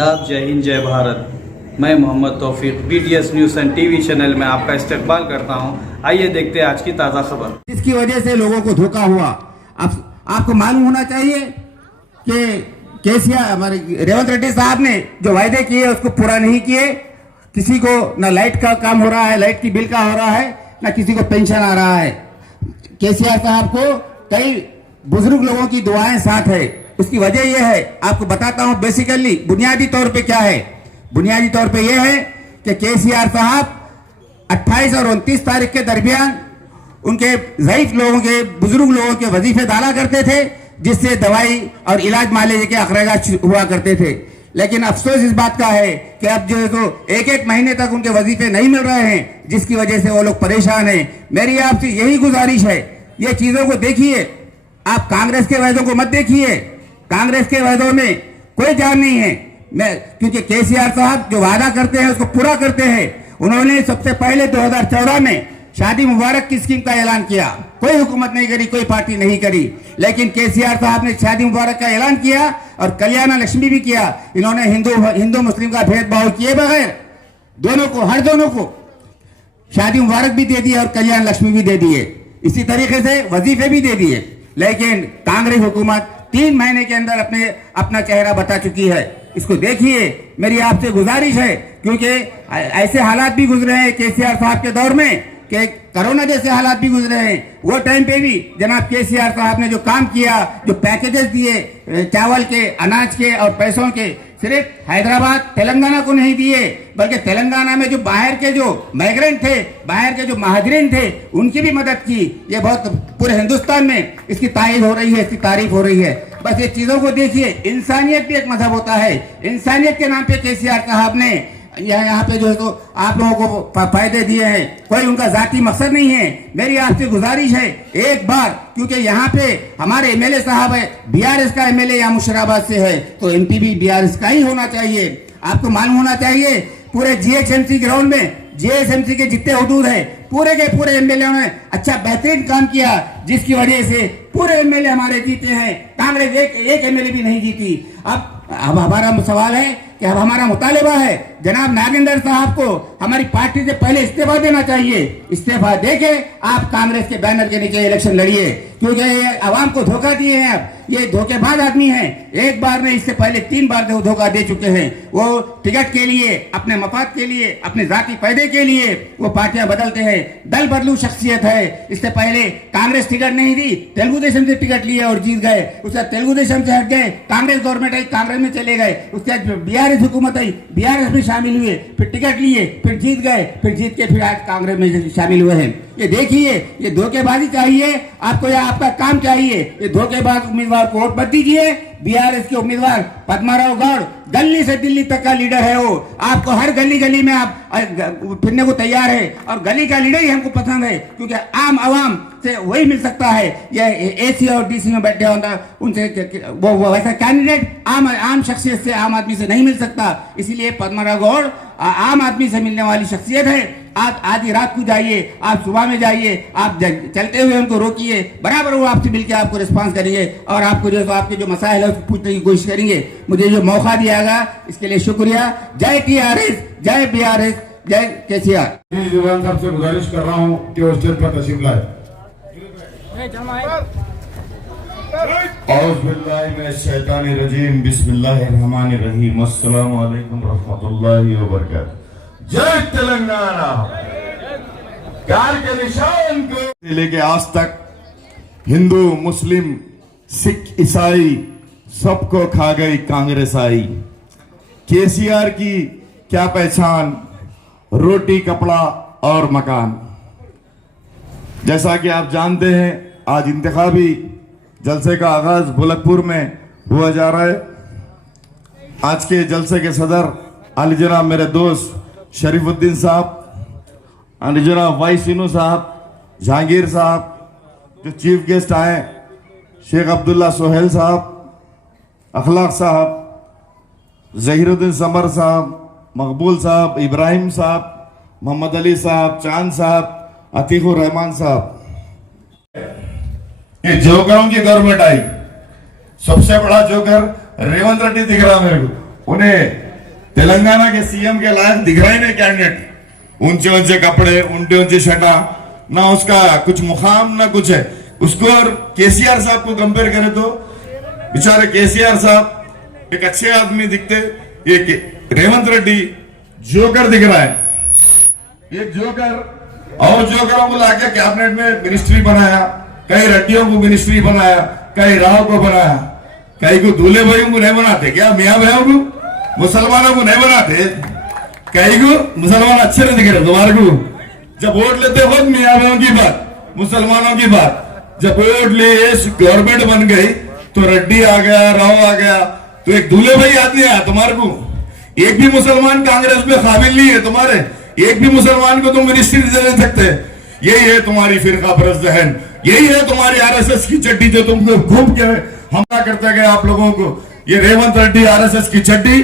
आदाब, जय हिंद, जय भारत। मैं मोहम्मद तौफीक BTS news and TV channel में आपका इस्तकबाल करता हूं। आइए देखते हैं आज की ताज़ा खबर। इसकी वजह से लोगों को धोखा हुआ। आपको मालूम होना चाहिए कि केसीआर हमारे रेवंत रेड्डी साहब ने जो वायदे किए उसको पूरा नहीं किए। किसी को न लाइट का काम हो रहा है, लाइट की बिल का हो रहा है, न किसी को पेंशन आ रहा है। केसीआर साहब को कई बुजुर्ग लोगों की दुआएं साथ है। उसकी वजह यह है, आपको बताता हूं बेसिकली बुनियादी तौर पे क्या है। बुनियादी तौर पे यह है कि केसीआर साहब 28 और 29 तारीख के दरमियान उनके ज़ईफ लोगों के, बुजुर्ग लोगों के वजीफे डाला करते थे, जिससे दवाई और इलाज माले के अखराजात हुआ करते थे। लेकिन अफसोस इस बात का है कि अब जो है तो एक महीने तक उनके वजीफे नहीं मिल रहे हैं, जिसकी वजह से वो लोग परेशान हैं। मेरी आपसे यही गुजारिश है, ये चीजों को देखिए। आप कांग्रेस के वायदों को मत देखिए। कांग्रेस के वायदों में कोई जान नहीं है। क्योंकि केसीआर साहब जो वादा करते हैं उसको पूरा करते हैं। उन्होंने सबसे पहले 2014 में शादी मुबारक की स्कीम का ऐलान किया। कोई हुकूमत नहीं करी, कोई पार्टी नहीं करी, लेकिन केसीआर साहब ने शादी मुबारक का ऐलान किया और कल्याण लक्ष्मी भी किया। इन्होंने हिंदू मुस्लिम का भेदभाव किए बगैर दोनों को, हर दोनों को शादी मुबारक भी दे दिए और कल्याण लक्ष्मी भी दे दिए। इसी तरीके से वजीफे भी दे दिए। लेकिन कांग्रेस हुकूमत 3 महीने के अंदर अपना चेहरा बता चुकी है। इसको देखिए। मेरी आपसे गुजारिश है, क्योंकि ऐसे हालात भी गुजरे हैं केसीआर साहब के दौर में कि कोरोना जैसे हालात भी गुजरे हैं। वो टाइम पे भी जनाब केसीआर साहब ने जो काम किया, जो पैकेजेस दिए चावल के, अनाज के और पैसों के, सिर्फ हैदराबाद तेलंगाना को नहीं दिए, बल्कि तेलंगाना में जो बाहर के जो माइग्रेंट थे, बाहर के जो महाजरीन थे, उनकी भी मदद की। ये बहुत पूरे हिंदुस्तान में इसकी तारीफ हो रही है, इसकी तारीफ हो रही है। बस ये चीजों को देखिए। इंसानियत भी एक मजहब होता है। इंसानियत के नाम पे केसीआर साहब ने यहाँ पे जो है तो आप लोगों को फायदे दिए हैं। कोई उनका जाती मकसद नहीं है। मेरी आपसे गुजारिश है एक बार, क्योंकि यहाँ पे हमारे एमएलए साहब है, BRS का एमएलए या मुशीराबाद से है, तो MP भी BRS का ही होना चाहिए। आपको मालूम होना चाहिए पूरे GHMC ग्राउंड में, GHMC के जितने हदूद है, पूरे के पूरे एमएलए ने अच्छा बेहतरीन काम किया, जिसकी वजह से पूरे एमएलए हमारे जीते हैं। कांग्रेस एक एमएलए भी नहीं जीती। अब हमारा सवाल है कि अब हमारा मुतालिबा है जनाब नागेंद्र साहब को हमारी पार्टी से पहले इस्तीफा देना चाहिए। इस्तीफा देके आप कांग्रेस के बैनर के नीचे इलेक्शन लड़िए, क्योंकि ये आवाम को धोखा दिए हैं। अब ये धोखेबाज आदमी हैं। एक बार नहीं, इससे पहले 3 बार धोखा दे चुके हैं। वो टिकट के लिए, अपने मफाद के लिए, अपने जाती फायदे के लिए वो पार्टियां बदलते हैं। दल बदलू शख्सियत है। इससे पहले कांग्रेस टिकट नहीं दी, तेलुगु देशम से टिकट लिए और जीत गए। उसके तेलुगु देशम से हट गए, कांग्रेस गवर्नमेंट आई, कांग्रेस में चले गए। उसके बाद BRS हुकूमत आई, BRS में शामिल हुए, फिर टिकट लिए, फिर जीत गए, फिर जीत के फिर आज कांग्रेस में शामिल हुए हैं। ये देखिए, ये धोखेबाजी चाहिए आपको या आपका काम चाहिए? ये धोखेबाज उम्मीदवार को वोट मत दीजिए। BRS के उम्मीदवार पद्माराव गौड़ गली से दिल्ली तक का लीडर है। वो आपको हर गली गली में आप फिरने को तैयार है, और गली का लीडर ही हमको पसंद है, क्योंकि आम आवाम से वही मिल सकता है। ये AC और DC में बैठे होता उनसे वो वैसा कैंडिडेट आम शख्सियत से, आम आदमी से नहीं मिल सकता। इसीलिए पद्माराव गौड़ आम आदमी से मिलने वाली शख्सियत है। आप आधी रात को जाइए, आप सुबह में जाइए, आप चलते हुए उनको रोकिए, बराबर वो आपसे मिलकर आपको रिस्पांस करेंगे और आपको जो आपके जो मसाइल है उसको पूछने की कोशिश करेंगे। मुझे जो मौका दिया गया इसके लिए शुक्रिया। जय TRS, जय BRS, जय केसीआर। जुबान साहब से गुजारिश कर रहा हूँ कि वो स्टेज पर तशरीफ लाए। औज़ुबिल्लाहिमिनश्शैतानिर्रजीम, बिस्मिल्लाहिर्रहमानिर्रहीम, अस्सलामु अलैकुम रहमतुल्लाहि व बरकातहू। जय तेलंगाना। प्यार के निशान को लेके आज तक हिंदू, मुस्लिम, सिख, ईसाई सबको खा गई कांग्रेस आई। केसीआर की क्या पहचान? रोटी, कपड़ा और मकान। जैसा कि आप जानते हैं, आज इंतखाबी जलसे का आगाज बुलकपुर में हुआ जा रहा है। आज के जलसे के सदर अली जनाब मेरे दोस्त शरीफुद्दीन साहब, अली जनाब वाई सिनू साहब, जहांगीर साहब, जो चीफ गेस्ट आए शेख अब्दुल्ला सोहेल साहब, अखलाक साहब, जहीरुद्दीन समर साहब, मकबूल साहब, इब्राहिम साहब, मोहम्मद अली साहब, चांद साहब, अतीकुर रहमान साहब। ये जोकरों की गवर्नमेंट आई, सबसे बड़ा जोकर रेवंत रेड्डी दिख रहा मेरे को। उन्हें तेलंगाना के सीएम के लायक दिख रहे नहीं कैंडिडेट। ऊंचे ऊंचे कपड़े, ऊंचे ऊंचे शटा, ना उसका कुछ मुकाम ना कुछ है। उसको और केसीआर साहब को कंपेयर करें तो बेचारे केसीआर साहब एक अच्छे आदमी दिखते, ये रेवंत रेड्डी जोकर दिख रहा है। ये जोकर और जोकरों को लाके कैबिनेट में मिनिस्ट्री बनाया, कई रेड्डियों को मिनिस्ट्री बनाया, कई राव को बनाया, कई को दूल्हे भाइयों को नहीं बनाते क्या, मियाँ भाइयों को, मुसलमानों को नहीं बनाते, कई को मुसलमान अच्छे नहीं दिख रहे तुम्हारे को। जब वोट लेते हो मियाँ भाइयों की बात, मुसलमानों की बात, जब वोट ले गवर्नमेंट बन गई तो रेड्डी आ गया, राव आ गया, तो एक दूल्हे भाई आदमी आया तुम्हारे को। एक भी मुसलमान कांग्रेस में काबिल नहीं है तुम्हारे, एक भी मुसलमान को तुम मिनिस्ट्री दे नहीं सकते। यही है तुम्हारी फिरका परस्त जहन, यही है तुम्हारी आरएसएस की चड्डी जो तुमको घूम के हमला करते गए आप लोगों को। ये रेवंत रेड्डी आरएसएस की चड्डी,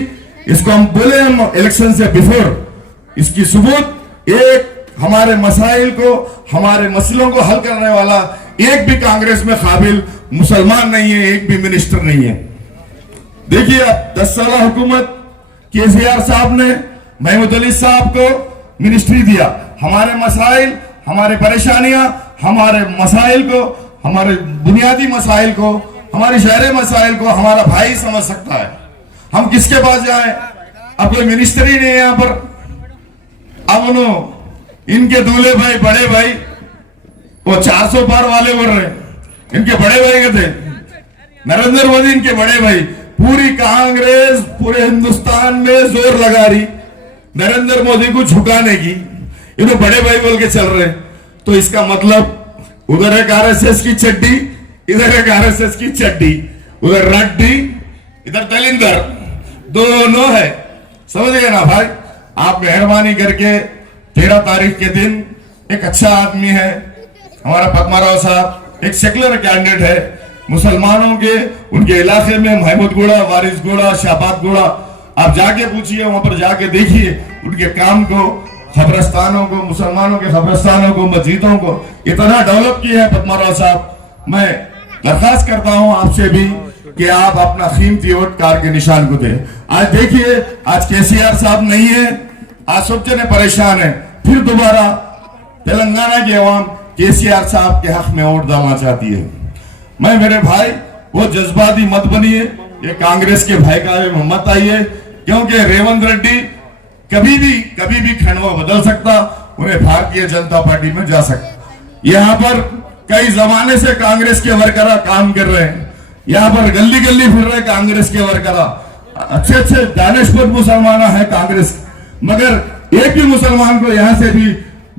इसको हम बोले हम इलेक्शन से बिफोर, इसकी सबूत एक हमारे मसाइल को, हमारे मसलों को हल करने वाला एक भी कांग्रेस में काबिल मुसलमान नहीं है, एक भी मिनिस्टर नहीं है। देखिए अब 10 साल हुकूमत केसीआर साहब ने महमूद अली साहब को मिनिस्ट्री दिया। हमारे मसाइल, हमारे परेशानियां, हमारे मसाइल को, हमारे बुनियादी मसाइल को, हमारे शहरी मसाइल को हमारा भाई समझ सकता है। हम किसके पास जाएं? अब कोई मिनिस्टर ही नहीं है यहाँ पर। अब उन्होंने इनके दूल्हे भाई, बड़े भाई, वो 400 पार वाले बोल रहे, इनके बड़े भाई के थे नरेंद्र मोदी, इनके बड़े भाई। पूरी कांग्रेस पूरे हिंदुस्तान में जोर लगा रही नरेंद्र मोदी को झुकाने की, इन्हें बड़े भाई बोल के चल रहे। तो इसका मतलब उधर एक आरएसएस की चड्डी, इधर एक आरएसएस की चड्डी, उधर रेड्डी, इधर तेलिंदर, दोनों है। समझ गए ना भाई? आप मेहरबानी करके 13 तारीख के दिन, एक अच्छा आदमी है हमारा पद्माराव साहब, एक सेकुलर कैंडिडेट है, मुसलमानों के उनके इलाके में महमूदगुड़ा, वारिसगुड़ा, शाहबादगुड़ा, आप जाके पूछिए, वहां पर जाके देखिए उनके काम को, खबरस्तानों को, मुसलमानों के खबरस्तानों को, मस्जिदों को इतना डेवलप किया है पद्माराव साहब। मैं दरखास्त करता हूं आपसे भी कि आप अपना कीमती वोट कार के निशान को दें। आज देखिए, आज केसीआर साहब नहीं है, आज सब जने परेशान है। फिर दोबारा तेलंगाना की अवाम केसीआर साहब के हक में वोट डालना चाहती है। मैं मेरे भाई वो जज्बाती मत बनिए, ये कांग्रेस के भाई का मत आइए, क्योंकि रेवंत रेड्डी कभी भी खंडवा बदल सकता, उन्हें भारतीय जनता पार्टी में जा सकता। यहाँ पर कई जमाने से कांग्रेस के वर्कर काम कर रहे हैं, यहाँ पर गली गली फिर रहे कांग्रेस के वर्कर, अच्छे दानिशमंद मुसलमान है कांग्रेस, मगर एक भी मुसलमान को यहाँ से भी,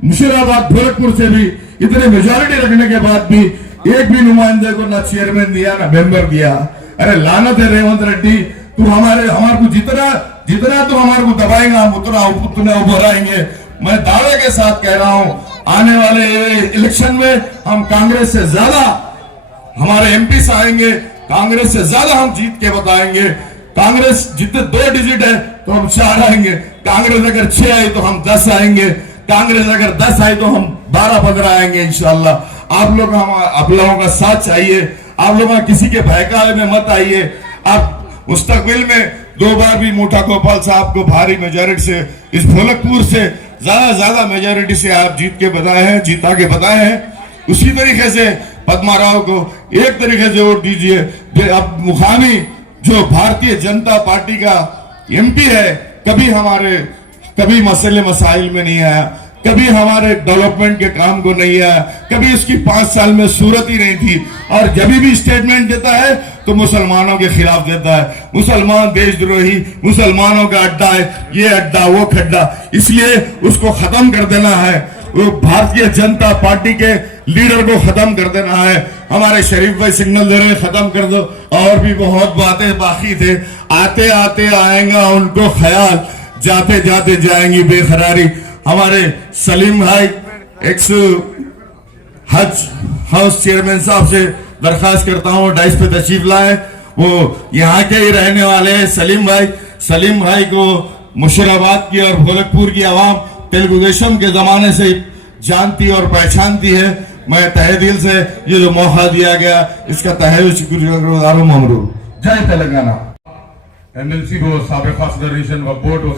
मुशीराबाद, गोरखपुर से भी इतने मेजोरिटी रखने के बाद भी एक भी नुमाइंदे को ना चेयरमैन दिया ना मेंबर दिया। अरे लानत है रेवंत रेड्डी, तू हमारे को जितना तू हमारे को दबाएगा हम उतना उभर आएंगे। मैं दावे के साथ कह रहा हूं, आने वाले इलेक्शन में हम कांग्रेस से ज्यादा, हमारे एमपी आएंगे, कांग्रेस से ज्यादा हम जीत के बताएंगे। कांग्रेस जितने 2 डिजिट है तो हम 4 आएंगे, कांग्रेस अगर 6 आई तो हम 10 आएंगे, कांग्रेस अगर 10 आई तो हम 12-15 आएंगे इंशाल्लाह। आप लोगों का साथ चाहिए, आप लोग किसी के बहकावे में मत आइए। आप मुस्तकबिल में 2 बार भी मोटा गोपाल साहब को भारी मेजोरिटी से, इस भोलकपुर से ज्यादा मेजोरिटी से आप जीता के बताए हैं। उसी तरीके से पद्माराव को एक तरीके से वोट दीजिए। अब मुखानी जो भारतीय जनता पार्टी का एमपी है, कभी मसले मसाइल में नहीं आया, कभी हमारे डेवलपमेंट के काम को नहीं आया, कभी उसकी 5 साल में सूरत ही नहीं थी, और जब भी स्टेटमेंट देता है तो मुसलमानों के खिलाफ देता है। मुसलमान देशद्रोही, मुसलमानों का अड्डा है, ये अड्डा वो खड्डा, इसलिए उसको खत्म कर देना है। वो भारतीय जनता पार्टी के लीडर को खत्म कर देना है। हमारे शरीफ भाई सिग्नल दे रहे, खत्म कर दो। और भी बहुत बातें बाकी थे, आते आते आएगा उनको ख्याल, जाते जाते जाएंगी बेकरारी। हमारे सलीम भाई एक्स हज हाउस चेयरमैन साहब से दरखास्त करता हूं डाइस पे तशरीफ लाए, वो यहाँ के ही रहने वाले हैं। सलीम भाई को मुशीराबाद की और भोलकपुर की आवाम तेलुगु देशम के जमाने से जानती और पहचानती है। मैं तहे दिल से ये जो मौका दिया गया, इसका तहे शुक्रगुजार हूं। ममरू जय तेलंगाना। MLC को साबिका सदर नेशन वक्फ बोर्ड और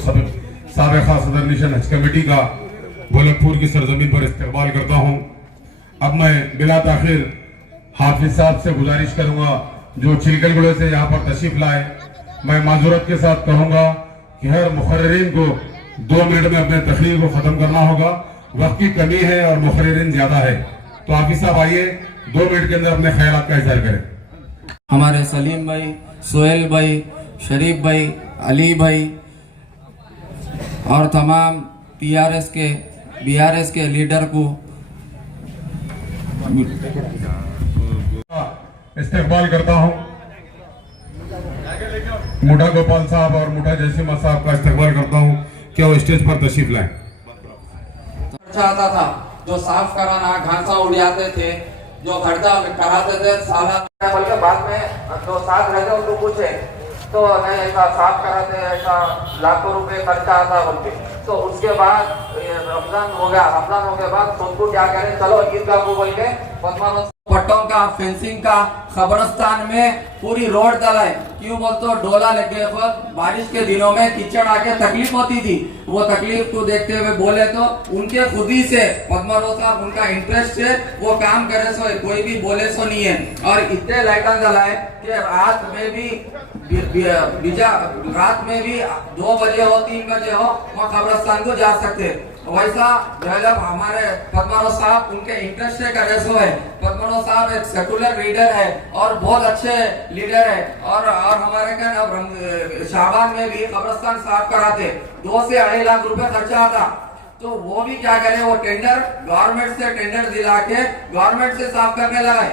साबिका सदर नेशन हज कमेटी का गोलकपुर की सरजमीन पर इस्तकबाल करता हूँ। अब मैं बिला ताखिर हाफिज साहब से गुजारिश करूंगा जो चिलकलगुड़े से यहाँ पर तशरीफ लाए, मैं माजूरत के साथ कहूंगा कि हर मुखर्रिरीन को 2 मिनट में अपने तकरीर को खत्म करना होगा, वक्त की कमी है और मुखर्रिरीन ज्यादा है। तो हाफिज साहब आइए 2 मिनट के अंदर अपने ख्यालात का इज़हार करें। हमारे सलीम भाई, सोहेल भाई, शरीफ भाई, अली भाई और तमाम TRS के BRS के लीडर को इस्तेकबाल करता हूँ। मुठा गोपाल साहब और मुठा जयसिम्हा साहब का इस्तेकबाल करता हूँ कि वो स्टेज पर तशरीफ लाएं। आता था जो साफ कराना, घासा उड़ाते थे, जो खर्चा कराते थे साला, बल्कि बाद में जो साथ रहते उनको पूछे तो नहीं ऐसा साफ कराते, ऐसा लाखों रुपए खर्चा आता बोलते। तो उसके बाद रमजान हो गया, रमजान होने के बाद सबको क्या करें, चलो ईदगाह को बोल के पट्टों का फेंसिंग का कब्रिस्तान में पूरी रोड डलाए। क्यों बोलते डोला लगे वक्त बारिश के दिनों में कीचड़ आके तकलीफ होती थी, वो तकलीफ को देखते हुए बोले तो उनके खुद ही से पद्मारो साहब उनका इंटरेस्ट से वो काम करे सो कोई भी बोले सो नहीं है। और इतने लाइटा जलाए कि रात में भी 2 बजे हो 3 बजे हो वहाँ कब्रिस्तान को जा सकते। वैसा जब हमारे पद्मारो साहब उनके इंटरेस्ट से करे सो है। पद्मारो साहब एक सेकुलर लीडर है और बहुत अच्छे लीडर है। और हमारे क्या शाबान में भी कब्रिस्तान साफ कराते, 2 से 2.5 लाख रुपए खर्चा आता। तो वो भी क्या करे, वो टेंडर गवर्नमेंट से टेंडर दिला के गवर्नमेंट से साफ करने लगाए।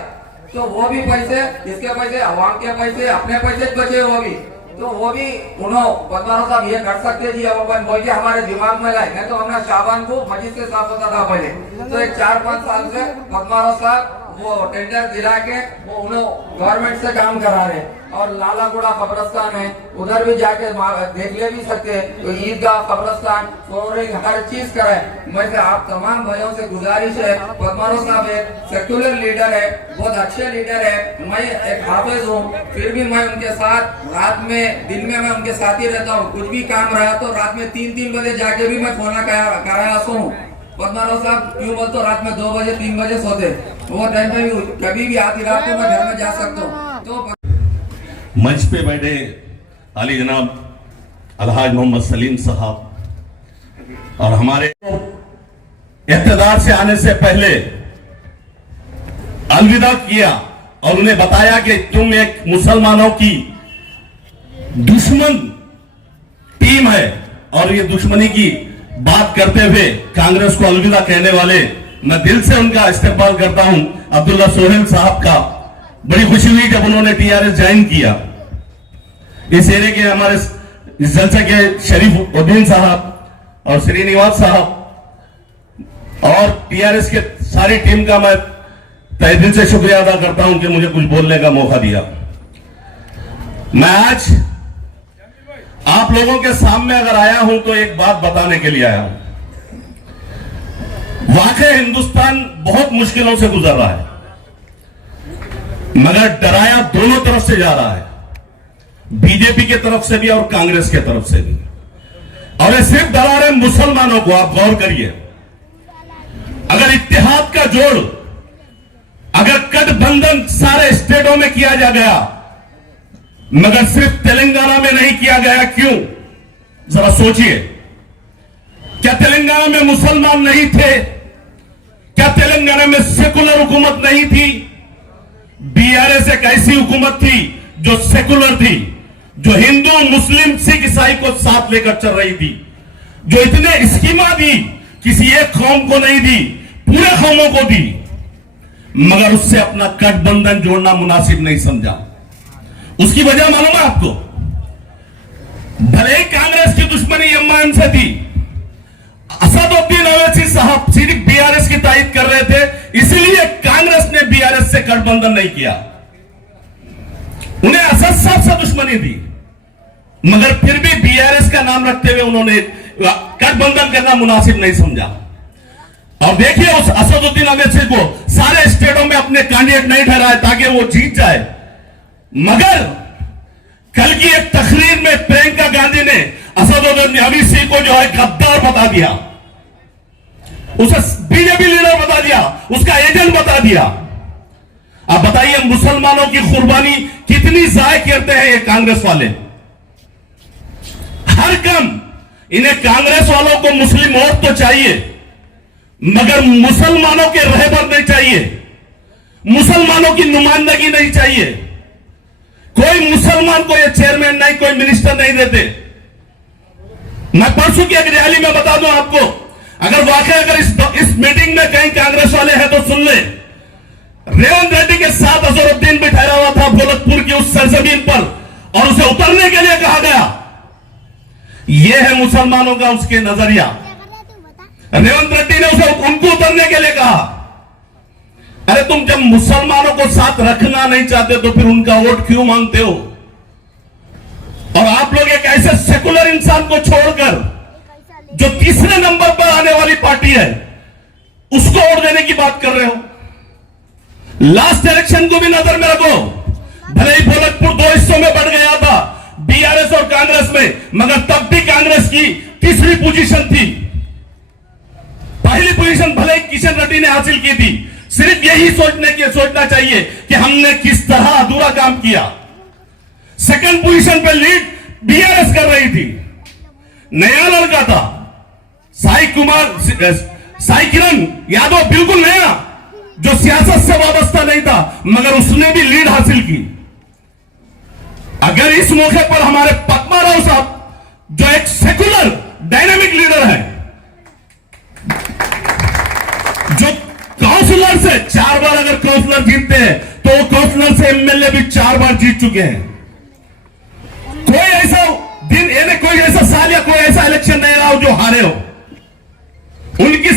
तो वो भी पैसे, इसके पैसे, अवाम के पैसे, अपने पैसे बचे वो भी। तो वो भी उन्होंने पद्मारो साहब ये कर सकते जी, अब अपन बोल के हमारे दिमाग में लाए, नहीं तो हमने शाबान को मस्जिद से साफ होता था पहले। तो एक 4-5 साल से पद्मारो साहब वो टेंडर दिला के वो उन्होंने गवर्नमेंट से काम करा रहे। और लालागुड़ा कब्रिस्तान है, उधर भी जाके देख ले भी सकते हैं। तो ईदगाह, कब्रिस्तान, फ्लोरिंग, हर चीज करे। मैं से आप तमाम भाइयों से गुजारिश है, पद्मारो साहब एक सेक्युलर लीडर है, बहुत अच्छे लीडर है। मैं एक हाफिज हूँ, फिर भी मैं उनके साथ रात में, दिन में मैं उनके साथ ही रहता हूँ। कुछ भी काम रहा तो रात में 3-3 बजे जाके भी मैं फोन कराया हूँ। पद्मारो साहब क्यों बोलते रात में 2 बजे 3 बजे सोते, वो टाइम पे भी कभी भी आधी रात को मैं घर में जा सकता हूँ। तो मंच पे बैठे आली जनाब अलहाज मोहम्मद सलीम साहब और हमारे इक़्तिदार से आने से पहले अलविदा किया और उन्हें बताया कि तुम एक मुसलमानों की दुश्मन टीम है। और ये दुश्मनी की बात करते हुए कांग्रेस को अलविदा कहने वाले, मैं दिल से उनका इस्तेकबाल करता हूं। अब्दुल्ला सोहेल साहब का बड़ी खुशी हुई जब उन्होंने TRS ज्वाइन किया। इस एरिया के हमारे इस जलसे के शरीफ उद्दीन साहब और श्रीनिवास साहब और TRS के सारी टीम का मैं तहे दिल से शुक्रिया अदा करता हूं कि मुझे कुछ बोलने का मौका दिया। मैं आज आप लोगों के सामने अगर आया हूं तो एक बात बताने के लिए आया हूं। वाकई हिंदुस्तान बहुत मुश्किलों से गुजर रहा है, मगर डराया दोनों तरफ से जा रहा है, बीजेपी की तरफ से भी और कांग्रेस की तरफ से भी। और ये सिर्फ डरा रहे मुसलमानों को। आप गौर करिए, अगर इत्तेहाद का जोड़, अगर गठबंधन सारे स्टेटों में किया जा गया मगर सिर्फ तेलंगाना में नहीं किया गया, क्यों? जरा सोचिए। क्या तेलंगाना में मुसलमान नहीं थे? क्या तेलंगाना में सेकुलर हुकूमत नहीं थी? BRS एक ऐसी हुकूमत थी जो सेकुलर थी, जो हिंदू, मुस्लिम, सिख, ईसाई को साथ लेकर चल रही थी, जो इतने स्कीमा दी, किसी एक कौम को नहीं दी, पूरे कौमों को दी, मगर उससे अपना गठबंधन जोड़ना मुनासिब नहीं समझा। उसकी वजह मालूम है आपको? भले ही कांग्रेस की दुश्मनी MIM से थी, असदुद्दीन ओवैसी साहब सिर्फ BRS की तायद कर रहे थे, इसलिए कांग्रेस ने BRS से गठबंधन नहीं किया। उन्हें असद साहब से दुश्मनी थी, मगर फिर भी BRS का नाम रखते हुए उन्होंने गठबंधन करना मुनासिब नहीं समझा। और देखिए, उस असदुद्दीन ओवैसी को सारे स्टेटों में अपने कैंडिडेट नहीं ठहराए ताकि वो जीत जाए, मगर कल की एक तकरीर में प्रियंका गांधी ने असदुद्दीन ओवैसी को जो है गद्दार बता दिया, उसे बीजेपी लीडर बता दिया, उसका एजेंट बता दिया। अब बताइए मुसलमानों की कुर्बानी कितनी जाय करते हैं ये कांग्रेस वाले। हर कम इन्हें कांग्रेस वालों को मुस्लिम वोट तो चाहिए, मगर मुसलमानों के रहबर नहीं चाहिए, मुसलमानों की नुमाइंदगी नहीं चाहिए। कोई मुसलमान को ये चेयरमैन नहीं, कोई मिनिस्टर नहीं देते। मैं परसों की एक रैली में बता दूं आपको, अगर वाकई अगर इस मीटिंग में कहीं कांग्रेस वाले हैं तो सुन ले, रेवंत रेड्डी के साथ अजहरुद्दीन भी ठहरा हुआ था गोरखपुर की उस सरजमीन पर, और उसे उतरने के लिए कहा गया। यह है मुसलमानों का उसके नजरिया। रेवंत रेड्डी ने उसे उनको उतरने के लिए कहा। अरे तुम जब मुसलमानों को साथ रखना नहीं चाहते तो फिर उनका वोट क्यों मांगते हो? और आप लोग एक ऐसे सेकुलर इंसान को छोड़कर जो तीसरे नंबर पर आने वाली पार्टी है उसको वोट देने की बात कर रहे हो। लास्ट इलेक्शन को भी नजर में रखो, भले ही गोरखपुर 2 हिस्सों में बढ़ गया था, बीआरएस और कांग्रेस में, मगर तब भी कांग्रेस की तीसरी पोजीशन थी। पहली पोजीशन भले ही किशन रेड्डी ने हासिल की थी। सिर्फ यही सोचना चाहिए कि हमने किस तरह अधूरा काम किया। सेकंड पोजीशन पे लीड बीआरएस कर रही थी, नया लड़का था साई किरण यादव, बिल्कुल नया, जो सियासत से वाबस्ता नहीं था, मगर उसने भी लीड हासिल की। अगर इस मौके पर हमारे पद्मा राव साहब जो एक सेकुलर डायनामिक लीडर है, जो काउंसिलर से 4 बार अगर काउंसिलर जीतते हैं तो वो काउंसिलर से एमएलए भी 4 बार जीत चुके हैं। कोई ऐसा दिन यानी कोई ऐसा साल या कोई ऐसा इलेक्शन नहीं रहा हो जो हारे हो। उनकी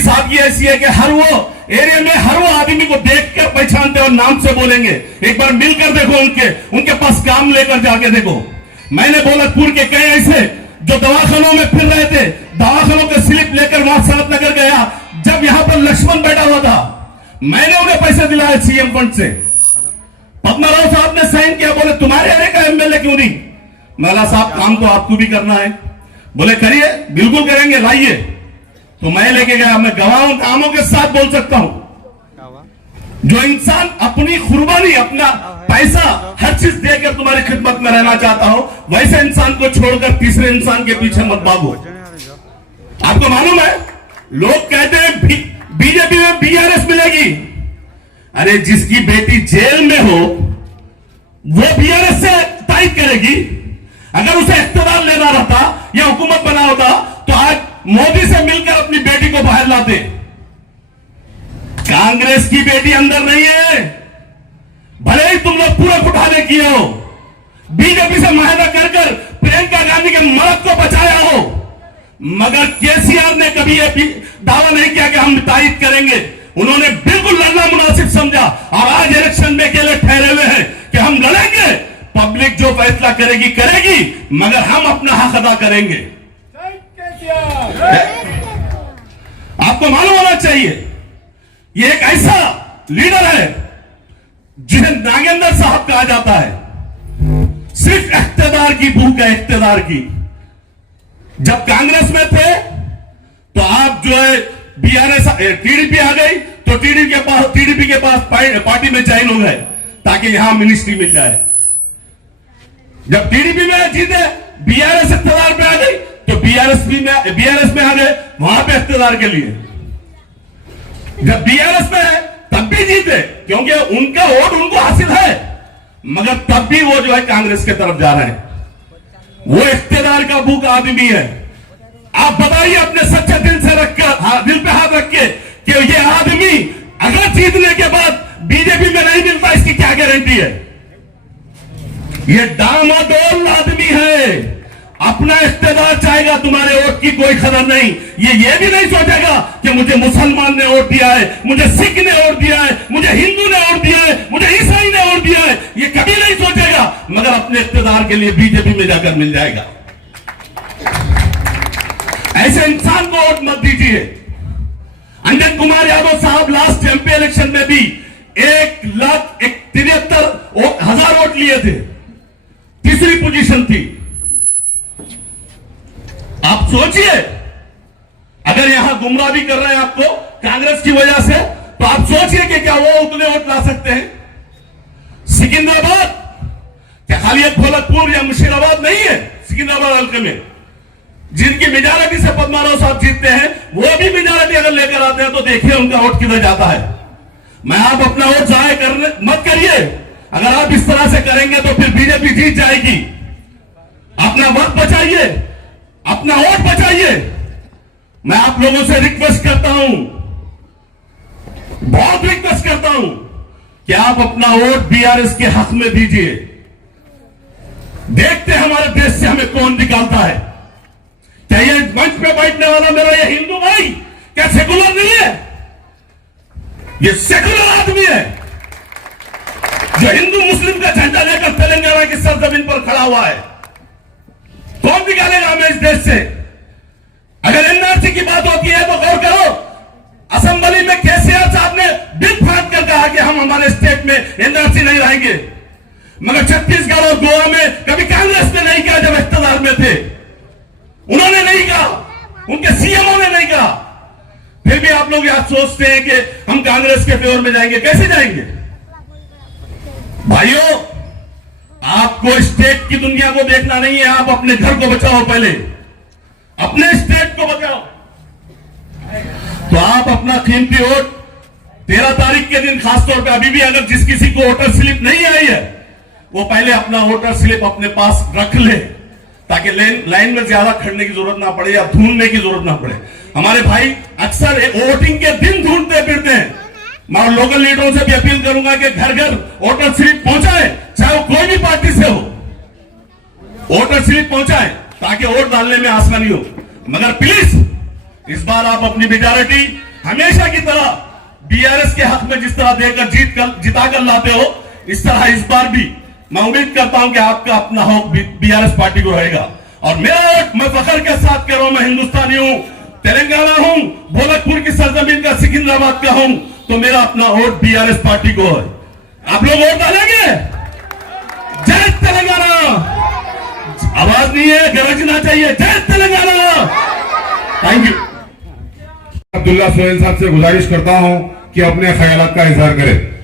सादगी ऐसी है कि हर वो एरिया में हर वो आदमी को देखकर पहचानते और नाम से बोलेंगे। एक बार मिलकर देखो, उनके पास काम लेकर जाके देखो। मैंने गोरखपुर के कई ऐसे जो दवाखानों में फिर रहे थे, दवाखानों के स्लिप लेकर वहां सनतनगर गया, जब यहां पर लक्ष्मण बैठा हुआ था, मैंने उन्हें पैसे दिलाए सीएम फंड से। पद्मा राव साहब ने साइन किया, बोले तुम्हारे एरिया का एमएलए क्यों नहीं? मला साहब काम तो आपको भी करना है। बोले करिए, बिल्कुल करेंगे, लाइए। तो मैं लेके गया। मैं गवाहों कामों के साथ बोल सकता हूं, जो इंसान अपनी कुर्बानी, अपना पैसा, हर चीज देकर तुम्हारी खिदमत में रहना चाहता हो, वैसे इंसान को छोड़कर तीसरे इंसान के पीछे मत भागो। आपको मालूम है, लोग कहते हैं बीजेपी में बीआरएस मिलेगी। अरे जिसकी बेटी जेल में हो वो बीआरएस से तायद करेगी। अगर उसे इख्तियार लेना रहता या हुकूमत बना होता तो आज मोदी से मिलकर अपनी बेटी को बाहर लाते। कांग्रेस की बेटी अंदर नहीं है, भले ही तुम लोग पूरा उठाने किए हो, बीजेपी से मुआहदा कर प्रियंका गांधी के मर्द को बचाया हो, मगर केसीआर ने कभी यह दावा नहीं किया कि हम तायद करेंगे। उन्होंने बिल्कुल लड़ना मुनासिब समझा और आज इलेक्शन में अकेले ठहरे हुए हैं कि हम लड़ेंगे, पब्लिक जो फैसला करेगी, मगर हम अपना हक अदा करेंगे। आपको मालूम होना चाहिए, ये एक ऐसा लीडर है जिन्हें नागेंद्र साहब कहा जाता है। सिर्फ इख्तियार की भूख है, इख्तियार की। जब कांग्रेस में थे तो आप जो है बीआरएस टीडीपी आ गई तो टीडीपी के पास पार्टी में ज्वाइन हो गए ताकि यहां मिनिस्ट्री मिल जाए। जब टीडीपी में जीते, बीआरएस इख्तियार पे आ गई तो बीआरएस में आ गए वहां पे इख्तियार के लिए। जब बीआरएस में है तब भी जीते क्योंकि उनका वोट उनको हासिल है, मगर तब भी वो जो है कांग्रेस की तरफ जा रहे हैं। वो इख्तियार का भूख आदमी है। आप बताइए अपने सच्चे दिल से रखकर, दिल पे हाथ रख के कि ये आदमी अगर जीतने के बाद बीजेपी में नहीं मिलता, इसकी क्या गारंटी है? ये डामाडोल आदमी है, अपना इख्तियार चाहेगा, तुम्हारे वोट की कोई खबर नहीं। ये भी नहीं सोचेगा कि मुझे मुसलमान ने वोट दिया है, मुझे सिख ने वोट दिया है, मुझे हिंदू ने वोट दिया है, मुझे ईसाई ने वोट दिया है, ये कभी नहीं सोचेगा, मगर अपने इख्तियार के लिए बीजेपी में जाकर मिल जाएगा। ऐसे इंसान को वोट मत दीजिए। अंजन कुमार यादव साहब लास्ट एमपी इलेक्शन में भी 1,51,000 73,000 वोट लिए थे, तीसरी पोजीशन थी। आप सोचिए, अगर यहां गुमराह भी कर रहे हैं आपको कांग्रेस की वजह से, तो आप सोचिए कि क्या वो उतने वोट ला सकते हैं? सिकंदराबाद क्या खाली एक भोलकपुर या मुशीराबाद नहीं है? सिकंदराबाद हल्के में जिनकी मेजॉरिटी से पद्माराव साहब जीतते हैं, वो भी मेजॉरिटी अगर लेकर आते हैं तो देखिए उनका वोट किधर जाता है। मैं आप अपना वोट जाया करने मत करिए। अगर आप इस तरह से करेंगे तो फिर बीजेपी जीत जाएगी। अपना वक्त बचाइए, अपना वोट बचाइए। मैं आप लोगों से रिक्वेस्ट करता हूं, बहुत रिक्वेस्ट करता हूं कि आप अपना वोट बीआरएस के हक में दीजिए। देखते हैं हमारे देश से हमें कौन निकालता है। क्या ये मंच पे बैठने वाला मेरा ये हिंदू भाई क्या सेकुलर नहीं है? ये सेकुलर आदमी है जो हिंदू मुस्लिम का झंडा लेकर तेलंगाना की सरजमीन पर खड़ा हुआ है। कौन निकालेगा हमें इस देश से? अगर एनआरसी की बात होती है तो गौर करो, असेंबली में केसीआर साहब ने बिल फाड़ कर कहा कि हम हमारे स्टेट में एनआरसी नहीं रहेंगे, मगर छत्तीसगढ़ और गोवा में कभी कांग्रेस ने नहीं कहा। जब इख्तियार में थे उन्होंने नहीं कहा, उनके सीएमओ ने नहीं कहा। फिर भी आप लोग यहां सोचते हैं कि हम कांग्रेस के फेवर में जाएंगे। कैसे जाएंगे भाइयों? आपको स्टेट की दुनिया को देखना नहीं है, आप अपने घर को बचाओ, पहले अपने स्टेट को बचाओ। तो आप अपना कीमती वोट 13 तारीख के दिन खासतौर पर, अभी भी अगर जिस किसी को वोटर स्लिप नहीं आई है वो पहले अपना वोटर स्लिप अपने पास रख ले, ताकि लाइन में ज्यादा खड़ने की जरूरत ना पड़े या ढूंढने की जरूरत ना पड़े। हमारे भाई अक्सर वोटिंग के दिन ढूंढते फिरते हैं। मैं लोकल लीडरों से भी अपील करूंगा कि घर घर वोटर स्लिप पहुंचाएं, चाहे वो कोई भी पार्टी से हो, वोटर स्लिप पहुंचाएं ताकि वोट डालने में आसानी हो। मगर प्लीज इस बार आप अपनी मेजॉरिटी हमेशा की तरह बीआरएस के हक में जिस तरह देकर जिता कर लाते हो, इस तरह इस बार भी मैं उम्मीद करता हूं कि आपका अपना हक बीआरएस पार्टी को रहेगा। और मेरा वोट मैं फखर के साथ कह रहा हूं, मैं हिंदुस्तानी हूं, तेलंगाना हूं, भोलकपुर की सरजमीन का, सिकंदराबाद का हूं, तो मेरा अपना वोट बीआरएस पार्टी को है। आप लोग वोट डालेंगे? जय तेलंगाना! आवाज नहीं है, गरजना चाहिए। जय तेलंगाना! Thank you. अब्दुल्ला सोहेल साहब से गुजारिश करता हूं कि अपने ख्यालात का इजहार करें।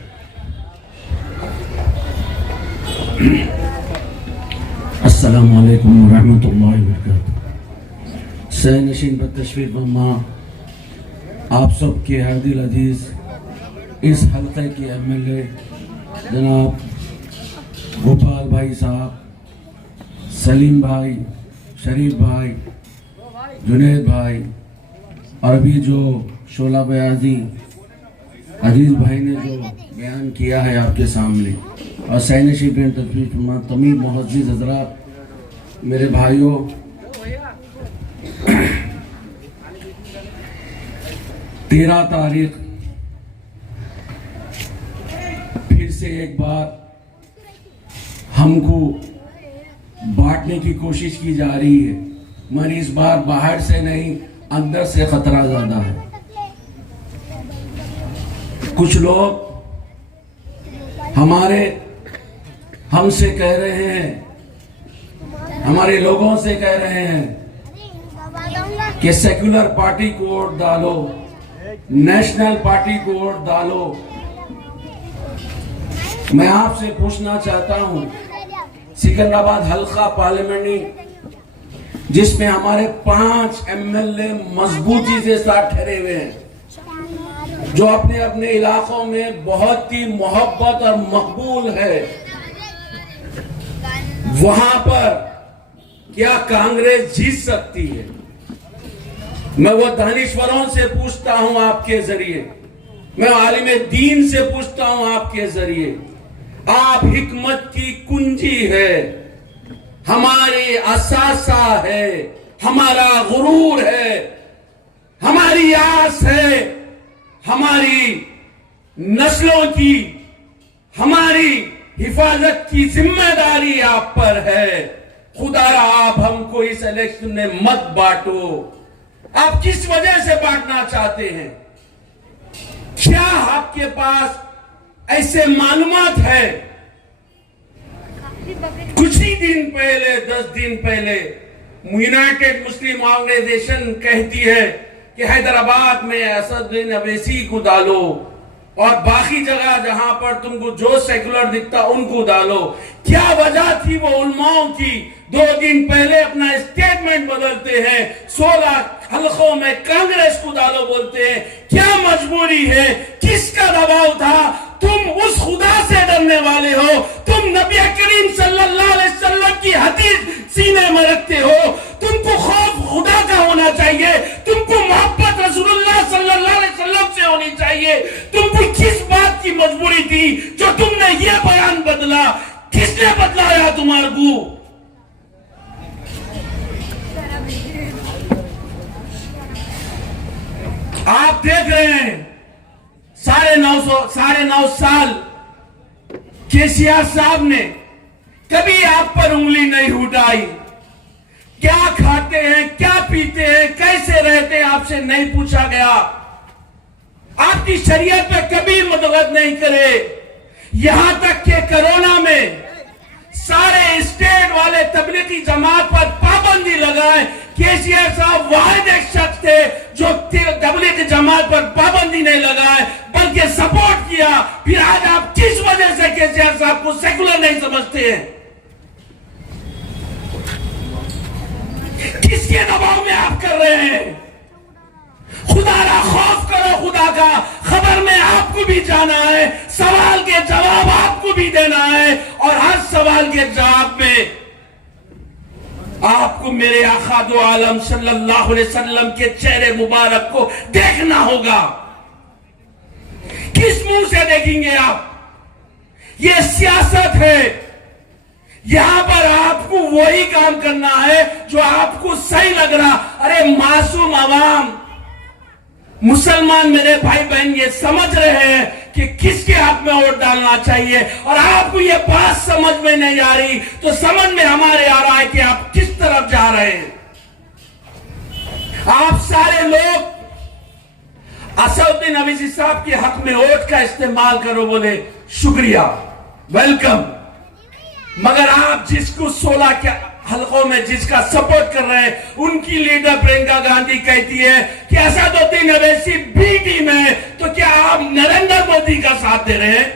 अस्सलामु अलैकुम वरहमतुल्लाहि वबरकातुहू। सैनशीन पर तशरीफ फरमा, आप सब के हरदिल अजीज इस हल्के के एमएलए जनाब गोपाल भाई साहब, सलीम भाई, शरीफ भाई, जुनेद भाई, और अभी जो शोला बयाजी अजीज भाई ने जो बयान किया है आपके सामने, और सैनशी पे तमीम मुअज़्ज़िज़ हज़रात, मेरे भाइयों, तेरह तारीख फिर से एक बार हमको बांटने की कोशिश की जा रही है, मगर इस बार बाहर से नहीं, अंदर से खतरा ज्यादा है। कुछ लोग हमसे कह रहे हैं, हमारे लोगों से कह रहे हैं कि सेक्युलर पार्टी को वोट डालो, नेशनल पार्टी को वोट डालो। मैं आपसे पूछना चाहता हूं, सिकंदराबाद हल्का पार्लियामेंट्री जिसमें हमारे 5 एमएलए मजबूती से साथ ठहरे हुए हैं, जो अपने अपने इलाकों में बहुत ही मोहब्बत और मकबूल है, वहां पर क्या कांग्रेस जीत सकती है? मैं वो दानिश्वरों से पूछता हूं आपके जरिए, मैं आलिम दीन से पूछता हूं आपके जरिए। आप हिकमत की कुंजी है, हमारे असासा है, हमारा गुरूर है, हमारी आस है, हमारी नस्लों की, हमारी हिफाजत की जिम्मेदारी आप पर है। खुदारा आप हमको इस इलेक्शन में मत बांटो। आप किस वजह से बांटना चाहते हैं? क्या आपके पास ऐसे मालूमात है, कुछ ही दिन पहले 10 दिन पहले यूनाइटेड मुस्लिम ऑर्गेनाइजेशन कहती है कि हैदराबाद में असदुद्दीन अवैसी को डालो और बाकी जगह जहां पर तुमको जो सेकुलर दिखता उनको डालो। क्या वजह थी वो उलमाओं की? 2 दिन पहले अपना स्टेटमेंट बदलते हैं, 16 हलकों में कांग्रेस को डालो बोलते हैं। क्या मजबूरी है? किसका दबाव था? तुम उस खुदा से डरने वाले हो, तुम नबी करीम सल्लल्लाहु अलैहि वसल्लम की हदीस सीने में रखते हो। तुमको खौफ खुदा का होना चाहिए, तुमको मोहब्बत रसूलुल्लाह सल्लल्लाहु अलैहि वसल्लम से होनी चाहिए। तुमको किस बात की मजबूरी थी जो तुमने ये बयान बदला? किसने बदलाया तुम्हारे को? आप देख रहे हैं 9.5 साल केसीआर साहब ने कभी आप पर उंगली नहीं उठाई। क्या खाते हैं, क्या पीते हैं, कैसे रहते हैं, आपसे नहीं पूछा गया। आपकी शरीयत पे कभी मदद नहीं करे। यहां तक कि कोरोना में सारे स्टेट वाले तबलीगी जमात पर पाबंदी लगाए। केसीआर साहब वाहिद एक शख्स थे जो तबलीगी जमात पर पाबंदी नहीं लगाए बल्कि सपोर्ट किया। फिर आज आप किस वजह से केसीआर साहब को सेकुलर नहीं समझते हैं? किसके दबाव में आप कर रहे हैं? खुदा का खौफ करो, खुदा का। खबर में आपको भी जाना है, सवाल के जवाब आपको भी देना है और हर सवाल के जवाब में आपको मेरे आका दो आलम सल्लल्लाहु अलैहि वसल्लम के चेहरे मुबारक को देखना होगा। किस मुंह से देखेंगे आप? ये सियासत है। यहां पर आपको वही काम करना है जो आपको सही लग रहा। अरे मासूम अवाम, मुसलमान मेरे भाई बहन ये समझ रहे हैं कि किसके हक में वोट डालना चाहिए और आपको ये बात समझ में नहीं आ रही तो समझ में हमारे आ रहा है कि आप किस तरफ जा रहे हैं। आप सारे लोग असदुद्दीन अवैसी साहब के हक में वोट का इस्तेमाल करो, बोले शुक्रिया, वेलकम। मगर आप जिसको 16 के हलकों में जिसका सपोर्ट कर रहे हैं, उनकी लीडर प्रियंका गांधी कहती है कि असदुद्दीन अवैसी बी टीम है, तो क्या आप नरेंद्र मोदी का साथ दे रहे हैं?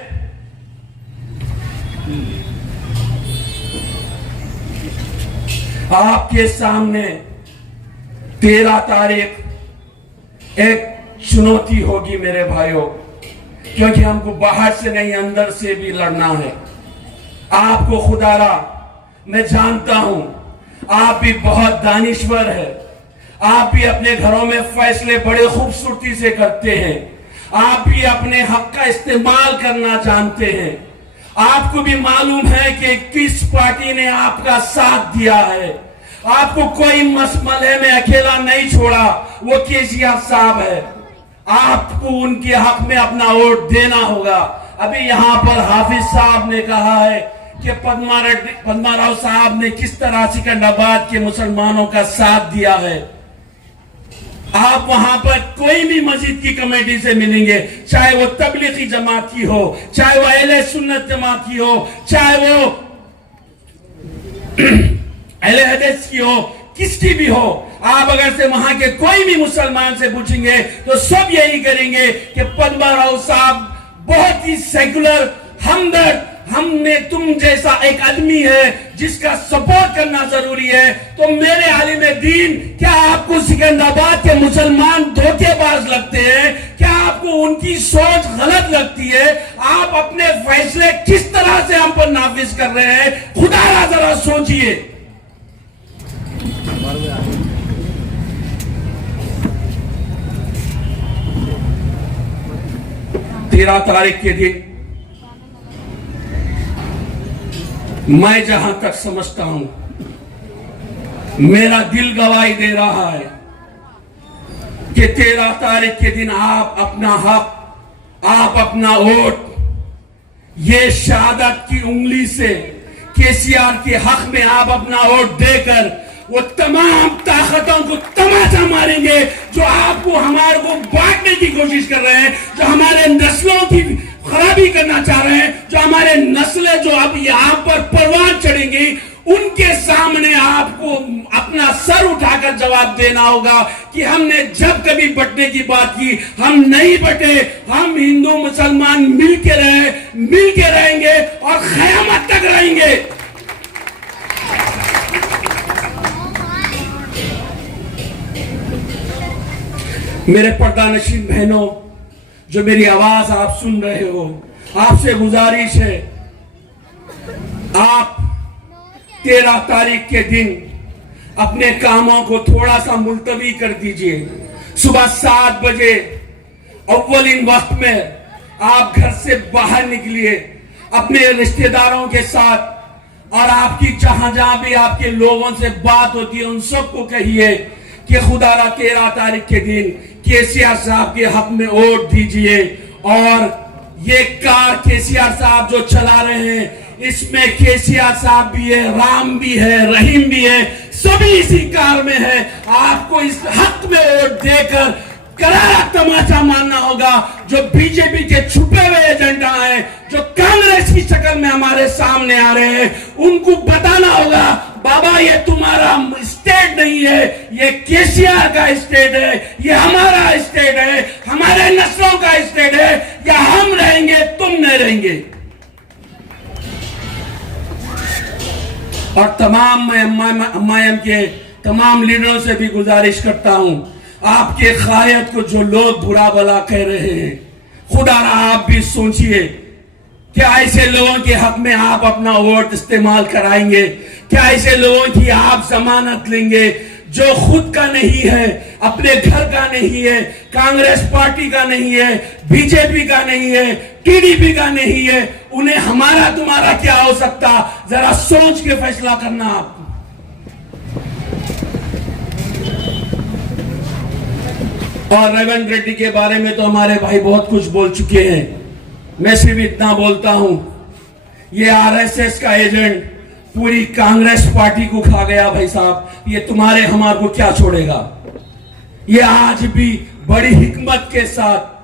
आपके सामने 13 तारीख एक चुनौती होगी मेरे भाइयों, क्योंकि हमको बाहर से नहीं अंदर से भी लड़ना है। आपको खुदारा मैं जानता हूं, आप भी बहुत दानिश्वर है। आप भी अपने घरों में फैसले बड़े खूबसूरती से करते हैं। आप भी अपने हक का इस्तेमाल करना जानते हैं। आपको भी मालूम है कि किस पार्टी ने आपका साथ दिया है। आपको कोई मसले में अकेला नहीं छोड़ा, वो केसीआर साहब है। आपको उनके हक में अपना वोट देना होगा। अभी यहां पर हाफिज साहब ने कहा है कि पद्मा राव साहब ने किस तरह सिकंदराबाद के मुसलमानों का साथ दिया है। आप वहां पर कोई भी मस्जिद की कमेटी से मिलेंगे, चाहे वो तबलीगी जमात की हो, चाहे वो अहले सुन्नत जमात की हो, चाहे वो अहले हदीस की हो, किसकी भी हो। आप अगर से वहां के कोई भी मुसलमान से पूछेंगे तो सब यही करेंगे कि पद्मा राव साहब बहुत ही सेकुलर, हमदर्द, हमने तुम जैसा एक आदमी है जिसका सपोर्ट करना जरूरी है। तो मेरे आलिम दीन, क्या आपको सिकंदराबाद के मुसलमान धोखेबाज लगते हैं? क्या आपको उनकी सोच गलत लगती है? आप अपने फैसले किस तरह से हम पर नाफिज कर रहे हैं, खुदा जरा सोचिए। 13 तारीख के दिन मैं जहां तक समझता हूं, मेरा दिल गवाही दे रहा है कि 13 तारीख के दिन आप अपना हक, आप अपना वोट ये शहादत की उंगली से केसीआर के हक में आप अपना वोट देकर वो तमाम ताकतों को तमाचा मारेंगे जो आपको, हमारे को बांटने की कोशिश कर रहे हैं, जो हमारे नस्लों की खराबी करना चाह रहे हैं, जो हमारे नस्लें जो अब यहां पर परवान चढ़ेंगी, उनके सामने आपको अपना सर उठाकर जवाब देना होगा कि हमने जब कभी बंटने की बात की, हम नहीं बटे, हम हिंदू मुसलमान मिलके रहेंगे और क़यामत तक रहेंगे। मेरे पर्दानशीन बहनों, जो मेरी आवाज आप सुन रहे हो, आपसे गुजारिश है, आप 13 तारीख के दिन अपने कामों को थोड़ा सा मुलतवी कर दीजिए। सुबह 7 बजे अव्वलिन वक्त में आप घर से बाहर निकलिए अपने रिश्तेदारों के साथ, और आपकी जहां जहां भी आपके लोगों से बात होती है उन सबको कहिए कि खुदारा 13 तारीख के दिन केसीआर साहब के हक में वोट दीजिए। और ये कार केसीआर साहब जो चला रहे हैं, इसमें केसीआर साहब भी है, राम भी है, रहीम भी है, सभी इसी कार में है। आपको इस हक में वोट देकर करारा तमाचा मारना होगा। जो बीजेपी के छुपे हुए एजेंडा हैं, जो कांग्रेस की शक्ल में हमारे सामने आ रहे हैं, उनको बताना होगा, बाबा ये तुम्हारा स्टेट नहीं है, ये केसीआर का स्टेट है, ये हमारा स्टेट है, हमारे नस्लों का स्टेट है, या हम रहेंगे तुम नहीं रहेंगे। और तमाम एमआईएम के तमाम लीडरों से भी गुजारिश करता हूं, आपके कायद को जो लोग बुरा भला कह रहे हैं, खुदारा आप भी सोचिए, क्या ऐसे लोगों के हक में आप अपना वोट इस्तेमाल कराएंगे? क्या ऐसे लोगों की आप जमानत लेंगे जो खुद का नहीं है, अपने घर का नहीं है, कांग्रेस पार्टी का नहीं है, बीजेपी का नहीं है, टीडीपी का नहीं है? उन्हें हमारा तुम्हारा क्या हो सकता? जरा सोच के फैसला करना। आप और रेवंत रेड्डी के बारे में तो हमारे भाई बहुत कुछ बोल चुके हैं, मैं सिर्फ इतना बोलता हूं, ये आरएसएस का एजेंट पूरी कांग्रेस पार्टी को खा गया। भाई साहब, ये तुम्हारे हमारे को क्या छोड़ेगा? ये आज भी बड़ी हिकमत के साथ,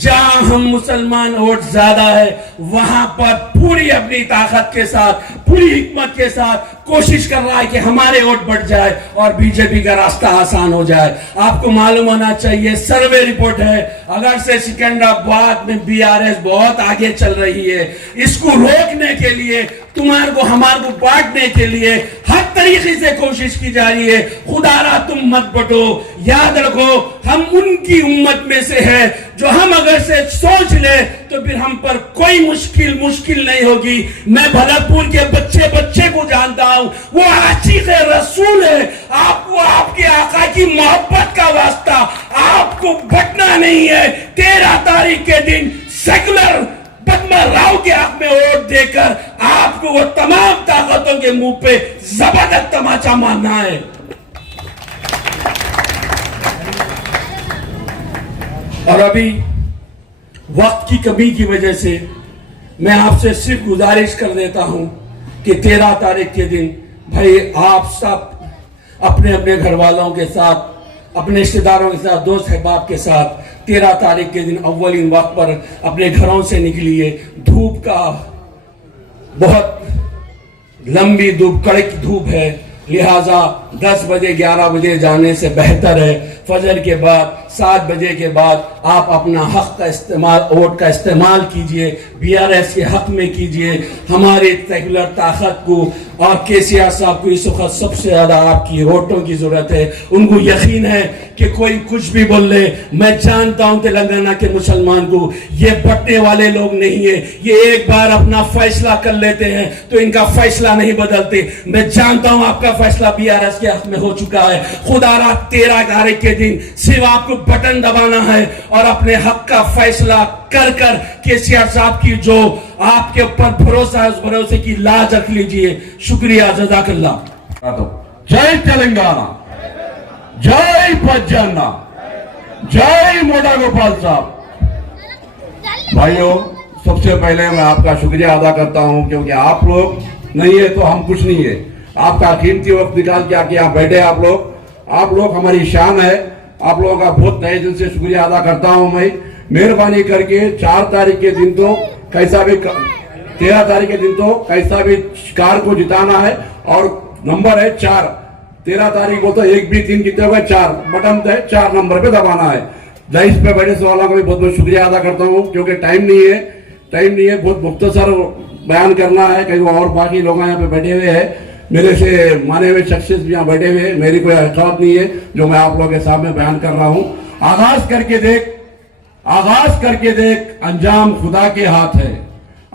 जहां हम मुसलमान वोट ज्यादा है, वहां पर पूरी अपनी ताकत के साथ, पूरी हिकमत के साथ कोशिश कर रहा है कि हमारे वोट बढ़ जाए और बीजेपी का रास्ता आसान हो जाए। आपको मालूम होना चाहिए, सर्वे रिपोर्ट है, अगर से सिकंदराबाद में बीआरएस बहुत आगे चल रही है। इसको रोकने के लिए, तुम्हारे को हमारे को बांटने के लिए हर तरीके से कोशिश की जा रही है। खुदारा तुम मत बटो, याद रखो हम उनकी उम्मत में से है जो हम अगर से सोच ले तो फिर हम पर कोई मुश्किल नहीं होगी। मैं भरतपुर के बच्चे को जानता हूं, वो आशिक़ रसूल है। आपको आपके आका की मोहब्बत का वास्ता, आपको बटना नहीं है। 13 तारीख के दिन सेकुलर पद्मा राव के हक में वोट देकर आपको वो तमाम ताकतों के मुंह पे जबरदस्त तमाचा मारना है। और अभी वक्त की कमी की वजह से मैं आपसे सिर्फ गुजारिश कर देता हूं कि 13 तारीख के दिन भाई आप सब अपने अपने घर वालों के साथ, अपने रिश्तेदारों के साथ, दोस्त अहबाब के साथ 13 तारीख के दिन अव्वलिन वक्त पर अपने घरों से निकलिए। धूप का बहुत लंबी धूप, कड़क धूप है, लिहाजा 10 बजे 11 बजे जाने से बेहतर है फजर के बाद 7 बजे के बाद आप अपना हक का इस्तेमाल, वोट का इस्तेमाल कीजिए, बीआरएस के हक में कीजिए। हमारे सेकुलर ताकत को और केसीआर साहब को इस वक्त सबसे ज्यादा आपकी वोटों की जरूरत है। उनको यकीन है कि कोई कुछ भी बोल ले, मैं जानता हूं तेलंगाना के मुसलमान को, ये बटने वाले लोग नहीं है। ये एक बार अपना फैसला कर लेते हैं तो इनका फैसला नहीं बदलते। मैं जानता हूं आपका फैसला बीआरएस के हक में हो चुका है। खुदारा 13 तारीख के दिन सिर्फ आपको बटन दबाना है और अपने हक का फैसला कर केसीआर साहब की जो आपके ऊपर भरोसा है, उस भरोसे की लाज रख लीजिए। शुक्रिया, जज़ाकल्लाह। जय तेलंगाना, जय पज्जन्ना, जय मोटा गोपाल साहब। भाइयों, सबसे पहले मैं आपका शुक्रिया अदा करता हूं, क्योंकि आप लोग नहीं है तो हम कुछ नहीं है। आपका कीमती वक्त निकाल के आके यहाँ बैठे आप लोग हमारी शान है। आप लोगों का बहुत तहे दिल से शुक्रिया अदा करता हूं मैं। मेहरबानी करके 4 तारीख के दिन तो कैसा भी 13 तारीख के दिन तो कैसा भी कार को जिताना है और नंबर है 4। 13 तारीख को तो 1 भी 3 कितने हो गए 4 बटन है 4 नंबर पे दबाना है। इस पे बैठे सवालों का भी बहुत बहुत शुक्रिया अदा करता हूँ क्योंकि टाइम नहीं है, बहुत मुख्तसर बयान करना है। कई और बाकी लोग यहाँ पे बैठे हुए हैं, मेरे से माने हुए शख्सियत भी यहाँ बैठे हुए हैं, मेरी कोई हक़ाक़त नहीं है जो मैं आप लोगों के सामने बयान कर रहा हूँ। आगाज करके देख अंजाम खुदा के हाथ है,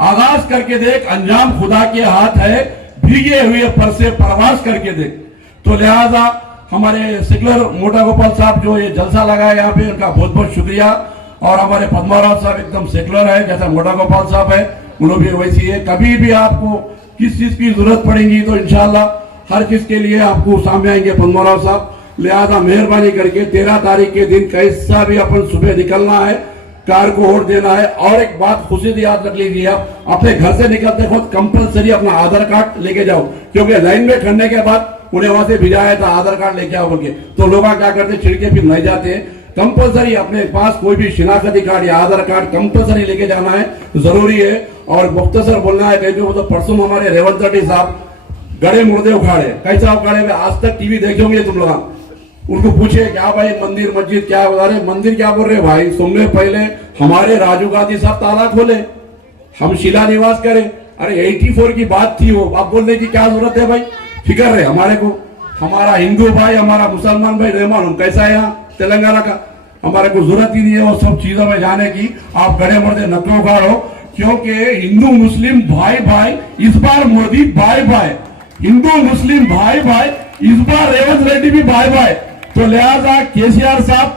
आगाज करके देख अंजाम खुदा के हाथ है, भीगे हुए पर से परवाज करके देख। तो लिहाजा हमारे सेकुलर मोटा गोपाल साहब जो ये जलसा लगाया यहाँ पे, उनका बहुत बहुत शुक्रिया। और हमारे पद्माराव साहब एकदम सेकुलर है, जैसा मोटा गोपाल साहब है उन्होंने भी वैसी है। कभी भी आपको किस चीज की जरूरत पड़ेगी तो इंशाल्लाह हर चीज के लिए आपको सामने आएंगे पद्माराव साहब। लिहाजा मेहरबानी करके 13 तारीख के दिन कैसा भी अपन सुबह निकलना है, कार को वोट देना है। और एक बात खुशी से याद रख लीजिए, आप अपने घर से निकलते खुद कंपलसरी अपना आधार कार्ड लेके जाओ, क्योंकि लाइन में खड़ने के बाद उन्हें वहां से भिजाया था आधार कार्ड लेके आओ बोल के, तो लोग क्या करते छिड़के फिर नहीं जाते हैं। कंपलसरी अपने पास कोई भी शिनाख्ती कार्ड या आधार कार्ड कंपलसरी लेके जाना है, जरूरी है। और मुख्तसर बोलना है, कहीं तो परसों हमारे रेवंत रेड्डी साहब गड़े मुर्दे उखाड़े, कैसा उखाड़े हुए आज तक टीवी देखे होंगे तुम लोग। उनको पूछे क्या भाई मंदिर मस्जिद क्या बता रहे, मंदिर क्या बोल रहे भाई, तुमने पहले हमारे राजीव गांधी साहब ताला खोले, हम शिलान्यास करें। अरे 84 की बात थी वो, अब बोलने की क्या जरूरत है भाई, फिक्र है हमारे को, हमारा हिंदू भाई हमारा मुसलमान भाई रहमान, हम कैसा है यहाँ तेलंगाना का, हमारे को जरूरत ही नहीं है वो सब चीजों में जाने की। आप गड़े मुर्दे नकलो उखाड़ो, क्योंकि हिंदू मुस्लिम भाई भाई, इस बार मोदी भाई भाई, हिंदू मुस्लिम भाई भाई, इस बार रेवंत रेड्डी भी भाई भाई। तो लिहाजा केसीआर साहब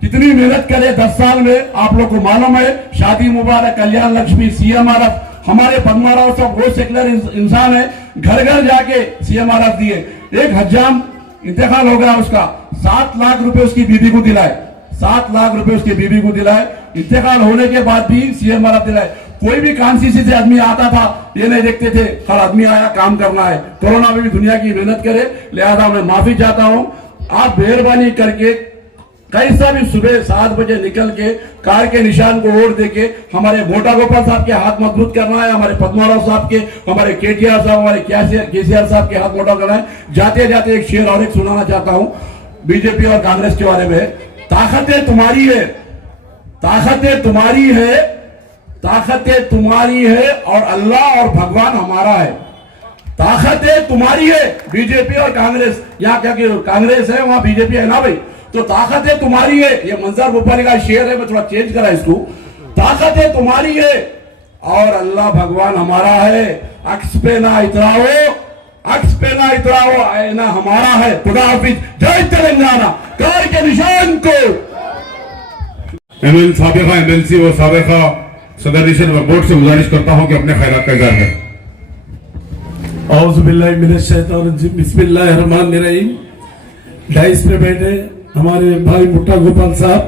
कितनी मेहनत करे 10 साल में, आप लोग को मालूम है, शादी मुबारक, कल्याण लक्ष्मी, सीएमआरएफ, हमारे पद्माराव साहब वो सेकुलर इंसान है, घर घर जाके सीएमआरएफ दिए। एक हज्जाम इंतकाल हो गया उसका, 7 लाख रुपए उसकी बीबी को दिलाए, 7 लाख रुपए उसकी बीबी को दिलाए, इंतकाल होने के बाद भी सीएमआरएफ दिलाए। कोई भी कांस्टिट्यूंसी से आदमी आता था, ये नहीं देखते थे हर आदमी आया काम करना है, कोरोना में भी दुनिया की मेहनत करे। लिहाजा मैं माफी चाहता हूं, आप मेहरबानी करके कैसा भी सुबह 7 बजे निकल के कार के निशान को वोट देके हमारे मोटा गोपाल साहब के हाथ मजबूत करना है, हमारे पद्माराव साहब के, हमारे केटीआर साहब, हमारे केसीआर साहब के हाथ मोटा करना है। जाते जाते एक शेर और एक सुनाना चाहता हूं बीजेपी और कांग्रेस के बारे में। ताकतें तुम्हारी है, ताकतें तुम्हारी है, ताकतें तुम्हारी है और अल्लाह और भगवान हमारा है। ताकतें तुम्हारी है बीजेपी और कांग्रेस, यहाँ क्या कांग्रेस है वहां बीजेपी है ना भाई, तो ताकतें तुम्हारी है। ये मंजर भोपाली का शेर है, मैं थोड़ा चेंज करा इसको। ताकतें तुम्हारी है और अल्लाह भगवान हमारा है। अक्स पे ना इतराओ, अक्स पे ना इतराओ, आईना हमारा है। खुदा हाफिज, जय तेलंगाना। कार के निशान को साबिका एमएलसी व साबिका सदर निशन व बोर्ड से गुजारिश करता हूं कि अपने ख्यालात का इजहार करें। बिस्मिल्लाहिर्रहमानिर्रहीम। डाइस पे बैठे हमारे भाई मोटा गोपाल साहब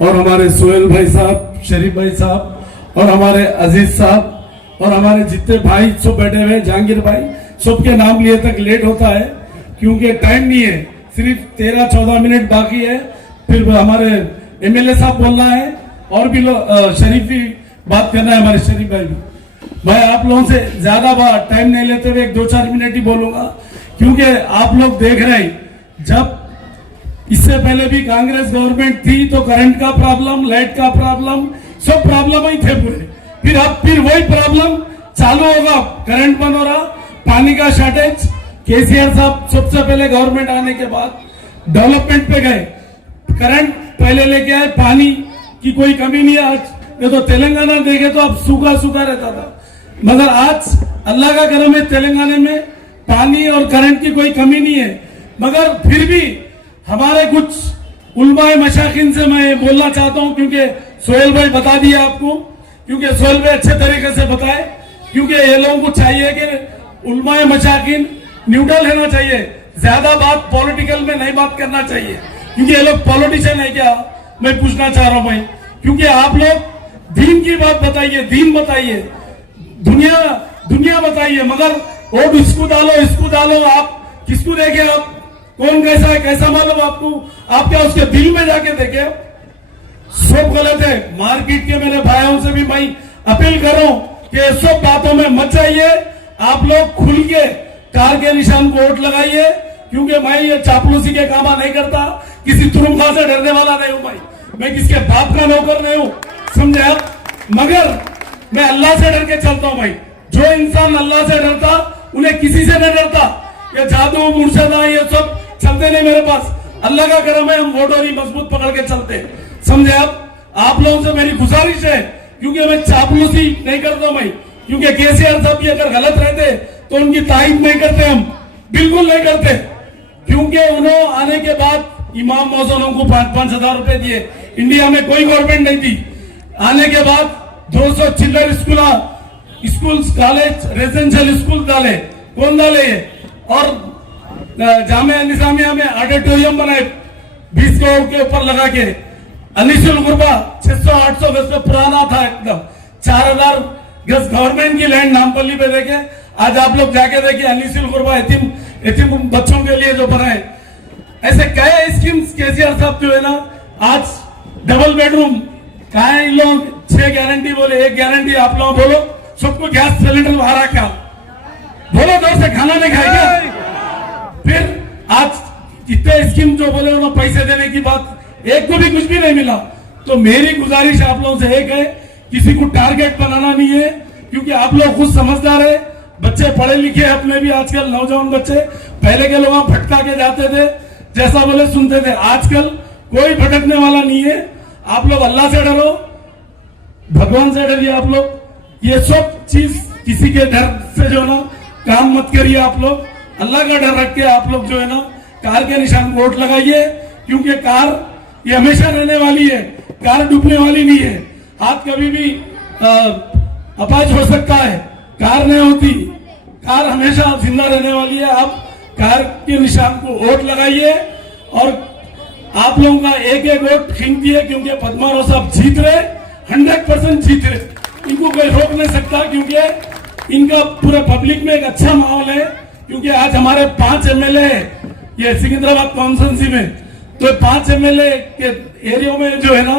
और हमारे सोहेल भाई साहब, शरीफ भाई साहब और हमारे अजीज साहब और हमारे जितने भाई सब बैठे हुए, जहांगीर भाई, सबके नाम लिए तक लेट होता है क्योंकि टाइम नहीं है, सिर्फ 13-14 मिनट बाकी है, फिर हमारे एमएलए साहब बोलना है और भी लोग शरीफ भी बात करना है, हमारे शरीफ भाई भी। मैं आप लोगों से ज्यादा टाइम नहीं लेते हुए 2-4 मिनट ही बोलूंगा, क्योंकि आप लोग देख रहे हैं जब इससे पहले भी कांग्रेस गवर्नमेंट थी तो करंट का प्रॉब्लम, लाइट का प्रॉब्लम, सब प्रॉब्लम ही थे पूरे। फिर वही प्रॉब्लम चालू होगा, करंट बंद हो रहा, पानी का शॉर्टेज। केसीआर साहब सबसे पहले गवर्नमेंट आने के बाद डेवलपमेंट पे गए, करंट पहले लेके आए, पानी की कोई कमी नहीं है। आज तो तेलंगाना देखे तो अब सूखा सूखा रहता था, मगर आज अल्लाह का करम है, तेलंगाना में पानी और करंट की कोई कमी नहीं है। मगर फिर भी हमारे कुछ उलमाए मशाकिन से मैं बोलना चाहता हूं, क्योंकि सोहेल भाई बता दिया आपको, क्योंकि सोहेल भाई अच्छे तरीके से बताए, क्योंकि ये लोगों को चाहिए कि उलमाए मशाकिन न्यूट्रल रहना चाहिए, ज्यादा बात पॉलिटिकल में नहीं बात करना चाहिए, क्योंकि ये लोग पॉलिटिशियन है क्या, मैं पूछना चाह रहा हूं भाई। क्योंकि आप लोग दीन की बात बताइए, दीन बताइए, दुनिया बताइए, मगर वो इसको डालो, आप किसको देखे, आप कौन कैसा है कैसा मालूम आपको, आप क्या उसके दिल में जाके देखे। सब गलत है। मार्केट के मेरे भाइयों से भी मैं अपील करूं कि ये सब बातों में मत जाइए। आप लोग खुल के कार के निशान को वोट लगाइए, क्योंकि मैं ये चापलूसी के काम नहीं करता, किसी तुरुंखा से डरने वाला नहीं हूं। मैं किसके बाप का नौकर नहीं हूं, समझे आप। मगर मैं अल्लाह से डर के चलता हूं भाई। जो इंसान अल्लाह से डरता उन्हें किसी से नहीं डरता। ये जादू मुर्शदा ये सब चलते नहीं मेरे पास। अल्लाह का करम है, हम वोटोरी मजबूत पकड़ के चलते, समझे आप लोगों से मेरी गुजारिश है, क्योंकि मैं चापलूसी नहीं करता मैं, क्योंकि केसीआर साहब भी अगर गलत रहते तो उनकी तारीफ नहीं करते, हम बिल्कुल नहीं करते। क्योंकि उन्होंने आने के बाद इमाम मौजूदों को 5-5 हजार रुपए दिए। इंडिया में कोई गवर्नमेंट नहीं थी। आने के बाद 200 चिल्लर स्कूल कॉलेज रेजिडेंशियल स्कूल डाले, कौन डाले ये? और जामिया निजामिया में ऑडिटोरियम बनाए 20 करोड़ के ऊपर लगा के। अनिसुल गुरबा 600-800 गज का पुराना था एकदम, 4000 गज गवर्नमेंट की लैंड नामपल्ली पे देखे। आज आप लोग जाके देखिए अनिसुल गुरबा यतीम बच्चों के लिए जो बनाए। ऐसे कई स्कीम्स केसीआर साहब जो है ना, आज डबल बेडरूम कहा है इन लोग, 6 गारंटी बोले, 1 गारंटी आप लोग बोलो सबको गैस सिलेंडर बाहर क्या बोलो, जोर से खाना नहीं खाएगा। फिर आज इतने स्कीम जो बोले उन्होंने पैसे देने की बात, एक को भी कुछ भी नहीं मिला। तो मेरी गुजारिश आप लोगों से एक है, किसी को टारगेट बनाना नहीं है, क्योंकि आप लोग खुद समझदार है, बच्चे पढ़े लिखे अपने भी आजकल नौजवान बच्चे। पहले के लोग भटका के जाते थे, जैसा बोले सुनते थे। आजकल कोई भटकने वाला नहीं है। आप लोग अल्लाह से डरो, भगवान से डरिए। आप लोग ये सब चीज किसी के डर से जो ना काम मत करिए। आप लोग अल्लाह का डर रख के आप लोग जो है ना कार के निशान वोट लगाइए, क्योंकि कार ये हमेशा रहने वाली है, कार डूबने वाली नहीं है। हाथ कभी भी अपाच हो सकता है, कार नहीं होती, कार हमेशा जिंदा रहने वाली है। आप कार के निशान को वोट लगाइए, और आप लोगों का एक वोट कीमती है, क्योंकि पद्माराव साहब जीत रहे, 100% जीत रहे। इनको कोई रोक नहीं सकता, क्योंकि इनका पूरे पब्लिक में एक अच्छा माहौल है। क्योंकि आज हमारे 5 एमएलए ये सिकंदराबाद कॉन्स्टिट्यूंसी में, तो 5 एमएलए के एरिया में जो है ना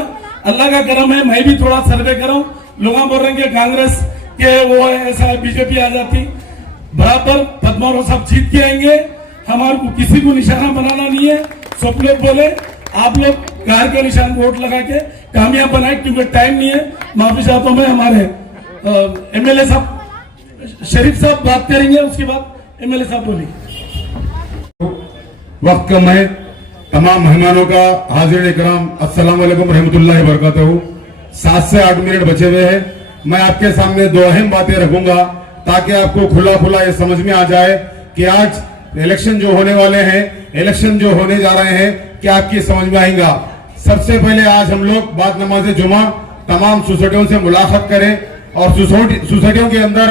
अल्लाह का करम है। मैं भी थोड़ा सर्वे कर रहा हूँ, लोग बोल रहे हैं कि कांग्रेस के वो है, ऐसा है, बीजेपी आ जाती। बराबर पद्माराव साहब जीत के आएंगे। हमारे को किसी को निशाना बनाना नहीं है। सब लोग बोले आप लोग कार के निशान वोट लगा के कामयाब बनाए, क्योंकि टाइम नहीं है। माफी चाहता हूँ मैं, हमारे एमएलए साहब शरीफ साहब बात करेंगे, उसके बाद एमएलए साहब बोलेंगे। वक्त कम है, तमाम मेहमानों का हाजिर इकराम अस्सलाम वालेकुम रहमतुल्लाहि व बरकातहू। 7 से 8 मिनट बचे हुए हैं। मैं आपके सामने 2 अहम बातें रखूंगा, ताकि आपको खुला खुला ये समझ में आ जाए कि आज इलेक्शन जो होने वाले हैं, इलेक्शन जो होने जा रहे हैं, क्या आपकी समझ में आएगा। सबसे पहले आज हम लोग बाद नमाज जुमा तमाम सोसाइटियों से मुलाकात करें, और सोसाइटियों के अंदर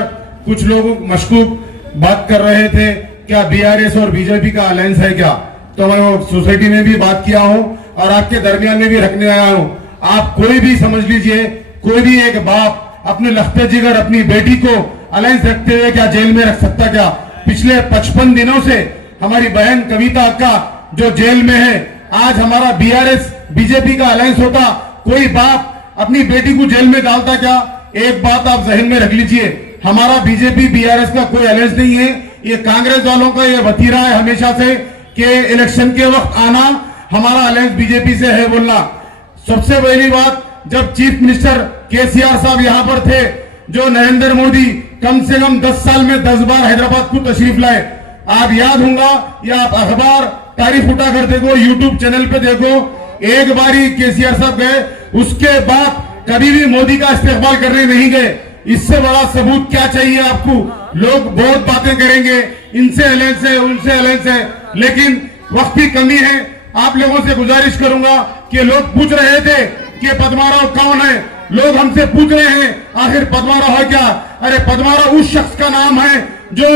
कुछ लोग मशकूक बात कर रहे थे, क्या बीआरएस और बीजेपी का अलायंस है क्या। तो मैं वो सोसाइटी में भी बात किया हूं, और आपके दरमियान में भी रखने आया हूं। आप कोई भी समझ लीजिए, कोई भी एक बाप अपने लखते जिगर अपनी बेटी को अलायंस रखते हुए क्या जेल में रख सकता क्या। पिछले 55 दिनों से हमारी बहन कविता अक्का जो जेल में है, आज हमारा बीआरएस बीजेपी का अलायंस होता, कोई बाप अपनी बेटी को जेल में डालता क्या। एक बात आप जहन में रख लीजिए, हमारा बीजेपी बीआरएस का कोई अलायंस नहीं है। ये कांग्रेस वालों का ये वतीरा है हमेशा से कि इलेक्शन के वक्त आना, हमारा अलायंस बीजेपी से है बोलना। सबसे पहली बात, जब चीफ मिनिस्टर केसीआर साहब यहाँ पर थे, जो नरेंद्र मोदी कम से कम 10 साल में 10 बार हैदराबाद को तशरीफ लाए। आप याद होगा, या आप अखबार तारीफ उठा कर देखो, यूट्यूब चैनल पे देखो, एक बारी केसीआर साहब गए, उसके बाद कभी भी मोदी का इस्तेमाल करने नहीं गए। इससे बड़ा सबूत क्या चाहिए आपको। लोग बहुत बातें करेंगे, इनसे अलायंस है, उनसे अलायंस है, लेकिन वक्त की कमी है। आप लोगों से गुजारिश करूंगा कि लोग पूछ रहे थे कि पद्माराव कौन है, लोग हमसे पूछ रहे हैं आखिर पद्माराव है क्या। अरे पद्माराव उस शख्स का नाम है जो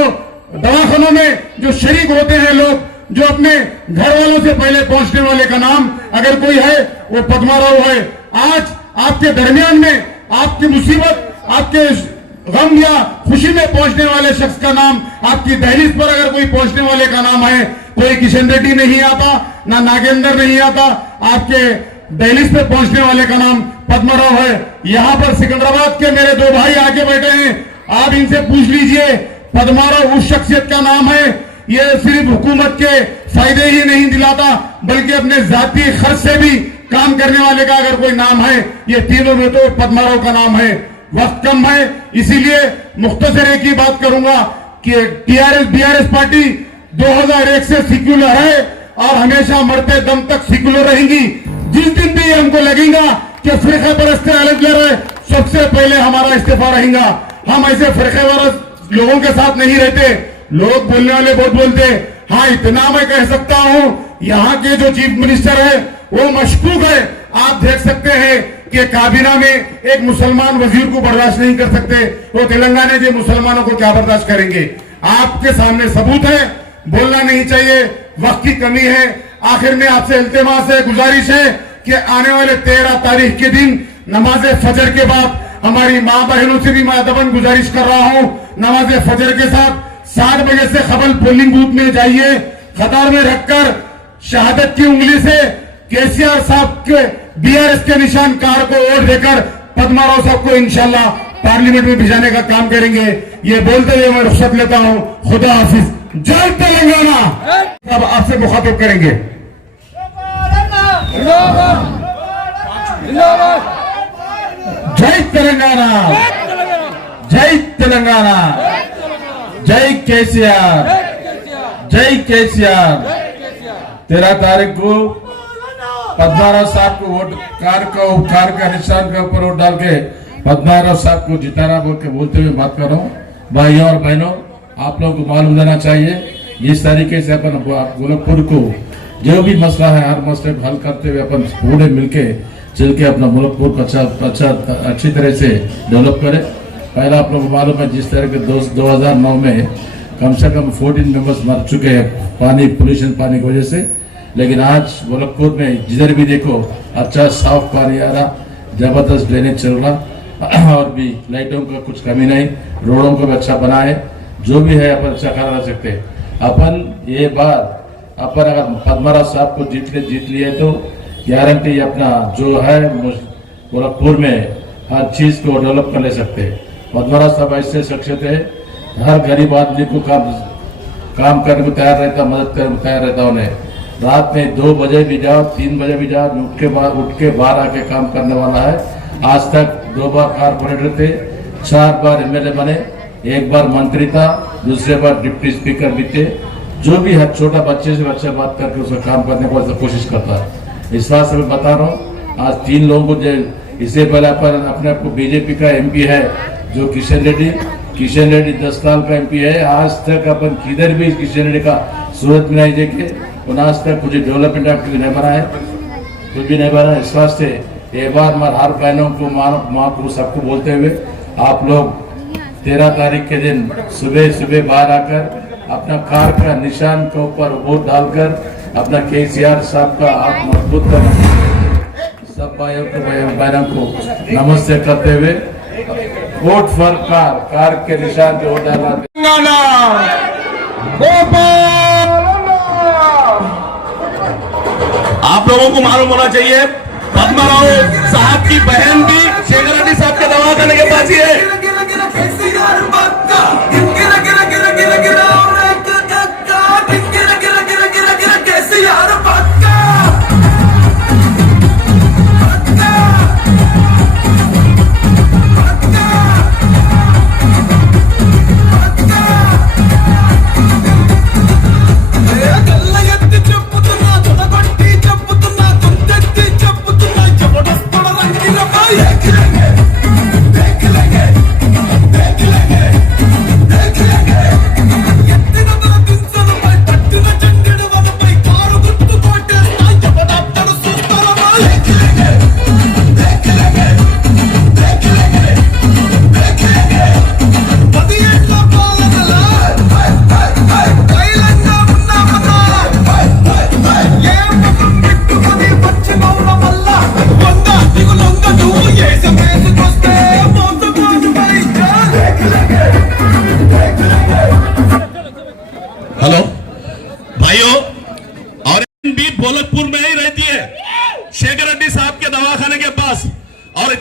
दवाखानों में जो शरीक होते हैं लोग, जो अपने घर वालों से पहले पहुंचने वाले का नाम अगर कोई है वो पद्माराव है। आज आपके दरमियान में आपकी मुसीबत, आपके गम या खुशी में पहुंचने वाले शख्स का नाम, आपकी दहलीज पर अगर कोई पहुंचने वाले का नाम है, कोई किशन रेड्डी नहीं आता, ना नागेंद्र नहीं आता, आपके दहलीज पे पहुंचने वाले का नाम पद्माराव है। यहाँ पर सिकंदराबाद के मेरे दो भाई आके बैठे हैं, आप इनसे पूछ लीजिए पद्माराव उस शख्सियत का नाम है, ये सिर्फ हुकूमत के फायदे ही नहीं दिलाता बल्कि अपने जाती खर्च से भी काम करने वाले का अगर कोई नाम है ये तीनों में तो पद्माराव का नाम है। वक्त कम है इसीलिए मुख्तसर एक ही बात करूंगा कि बीआरएस पार्टी 2001 से सेक्युलर है और हमेशा मरते दम तक सेक्युलर रहेंगी। जिस दिन भी हमको लगेगा कि फिरका परस्त अलग है, सबसे पहले हमारा इस्तीफा रहेगा। हम ऐसे फिरके परस्त लोगों के साथ नहीं रहते। लोग बोलने वाले बहुत बोलते, हाँ इतना मैं कह सकता हूं यहाँ के जो चीफ मिनिस्टर है वो मशकूक है। आप देख सकते हैं कि काबीना में एक मुसलमान वजीर को बर्दाश्त नहीं कर सकते, वो तेलंगाना के मुसलमानों को क्या बर्दाश्त करेंगे। आपके सामने सबूत है, बोलना नहीं चाहिए, वक्त की कमी है। आखिर में आपसे इल्तिमास है, गुजारिश है कि आने वाले 13 तारीख के दिन नमाज फजर के बाद हमारी माँ बहनों से भी मैं अदबन गुजारिश कर रहा हूँ, नमाज फजर के साथ 7 बजे से कबल पोलिंग बूथ में जाइए, कतार में रखकर शहादत की उंगली से केसीआर साहब के बीआरएस के निशान कार को वोट देकर पद्माराव साहब को इंशाल्लाह पार्लियामेंट में भिजाने का काम करेंगे। ये बोलते हुए मैं रुखसत लेता हूँ। खुदा हाफिज। जय तेलंगाना। अब आपसे मुखातिब करेंगे। जय तेलंगाना, जय तेलंगाना, जय केसीआर, जय केसीआर। 13 तारीख को पद्माराव साहब को वोट कार का निशान के ऊपर वोट डाल के पद्माराव साहब को जिताना बोल के बोलते हुए बात कर रहा हूँ। भाइयों और बहनों, आप लोगों को मालूम देना चाहिए इस तरीके से अपन गोरखपुर को जो भी मसला है हर मसले को हल करते हुए अपन पूरे मिलके चल के अपना गोरखपुर को अच्छी तरह से डेवलप करें। पहला आप लोगों को मालूम है जिस तरह के 2009 में कम से कम 14 मेंबर्स मर चुके हैं पानी पोल्यूशन पानी की वजह से, लेकिन आज गोरखपुर में जिधर भी देखो अच्छा साफ पानी आ रहा, जबरदस्त ड्रेनेज चल रहा और भी लाइटों का कुछ कमी नहीं, रोडों को भी अच्छा बना है। जो भी है अपन अच्छा करा सकते हैं। अपन ये बात अपन अगर पद्माराव साहब को जीत लिए तो गारंटी अपना जो है गोरखपुर में हर चीज को डेवलप कर ले सकते हैं। पद्माराव साहब ऐसे शख्सियत है, हर गरीब आदमी को काम करने को तैयार रहता, मदद करने को तैयार रहता। उन्हें रात में 2 बजे भी जाओ 3 बजे भी जाओ उठ के बाहर आके काम करने वाला है। आज तक 2 बार कारपोरेटर थे, 4 बार एमएलए बने, 1 बार मंत्री था, दूसरे बार डिप्टी स्पीकर भी थे। जो भी हर छोटा बच्चे से अच्छा बात करके उसका काम करने को कोशिश करता है। इस बात से मैं बता रहा हूँ आज 3 लोगों को इससे पहले अपने आप को बीजेपी का एमपी है जो किशन रेड्डी 10 साल का एमपी है। आज तक अपन किधर भी किशन रेड्डी का सूरत में नहीं देखे, उन्हें आज तक कुछ डेवलपमेंट एक्टिविटी नहीं बना है, कुछ भी नहीं बना। इस वास्ते एक बार मैं हर बहनों को माँ को सबको बोलते हुए आप लोग 13 तारीख के दिन सुबह बाहर आकर अपना कार का निशान के ऊपर वोट डालकर अपना केसीआर साहब का आप मजबूत करना। सब भाइयों को बहनों को नमस्ते करते हुए वोट फॉर कार के निशान पे वोट डालना। आप लोगों को मालूम होना चाहिए पद्माराव साहब की बहन भी शेखर रेड्डी साहब के दवा करने के पास ही है। देख लेंगे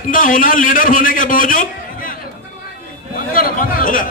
इतना होना लीडर होने के बावजूद होगा।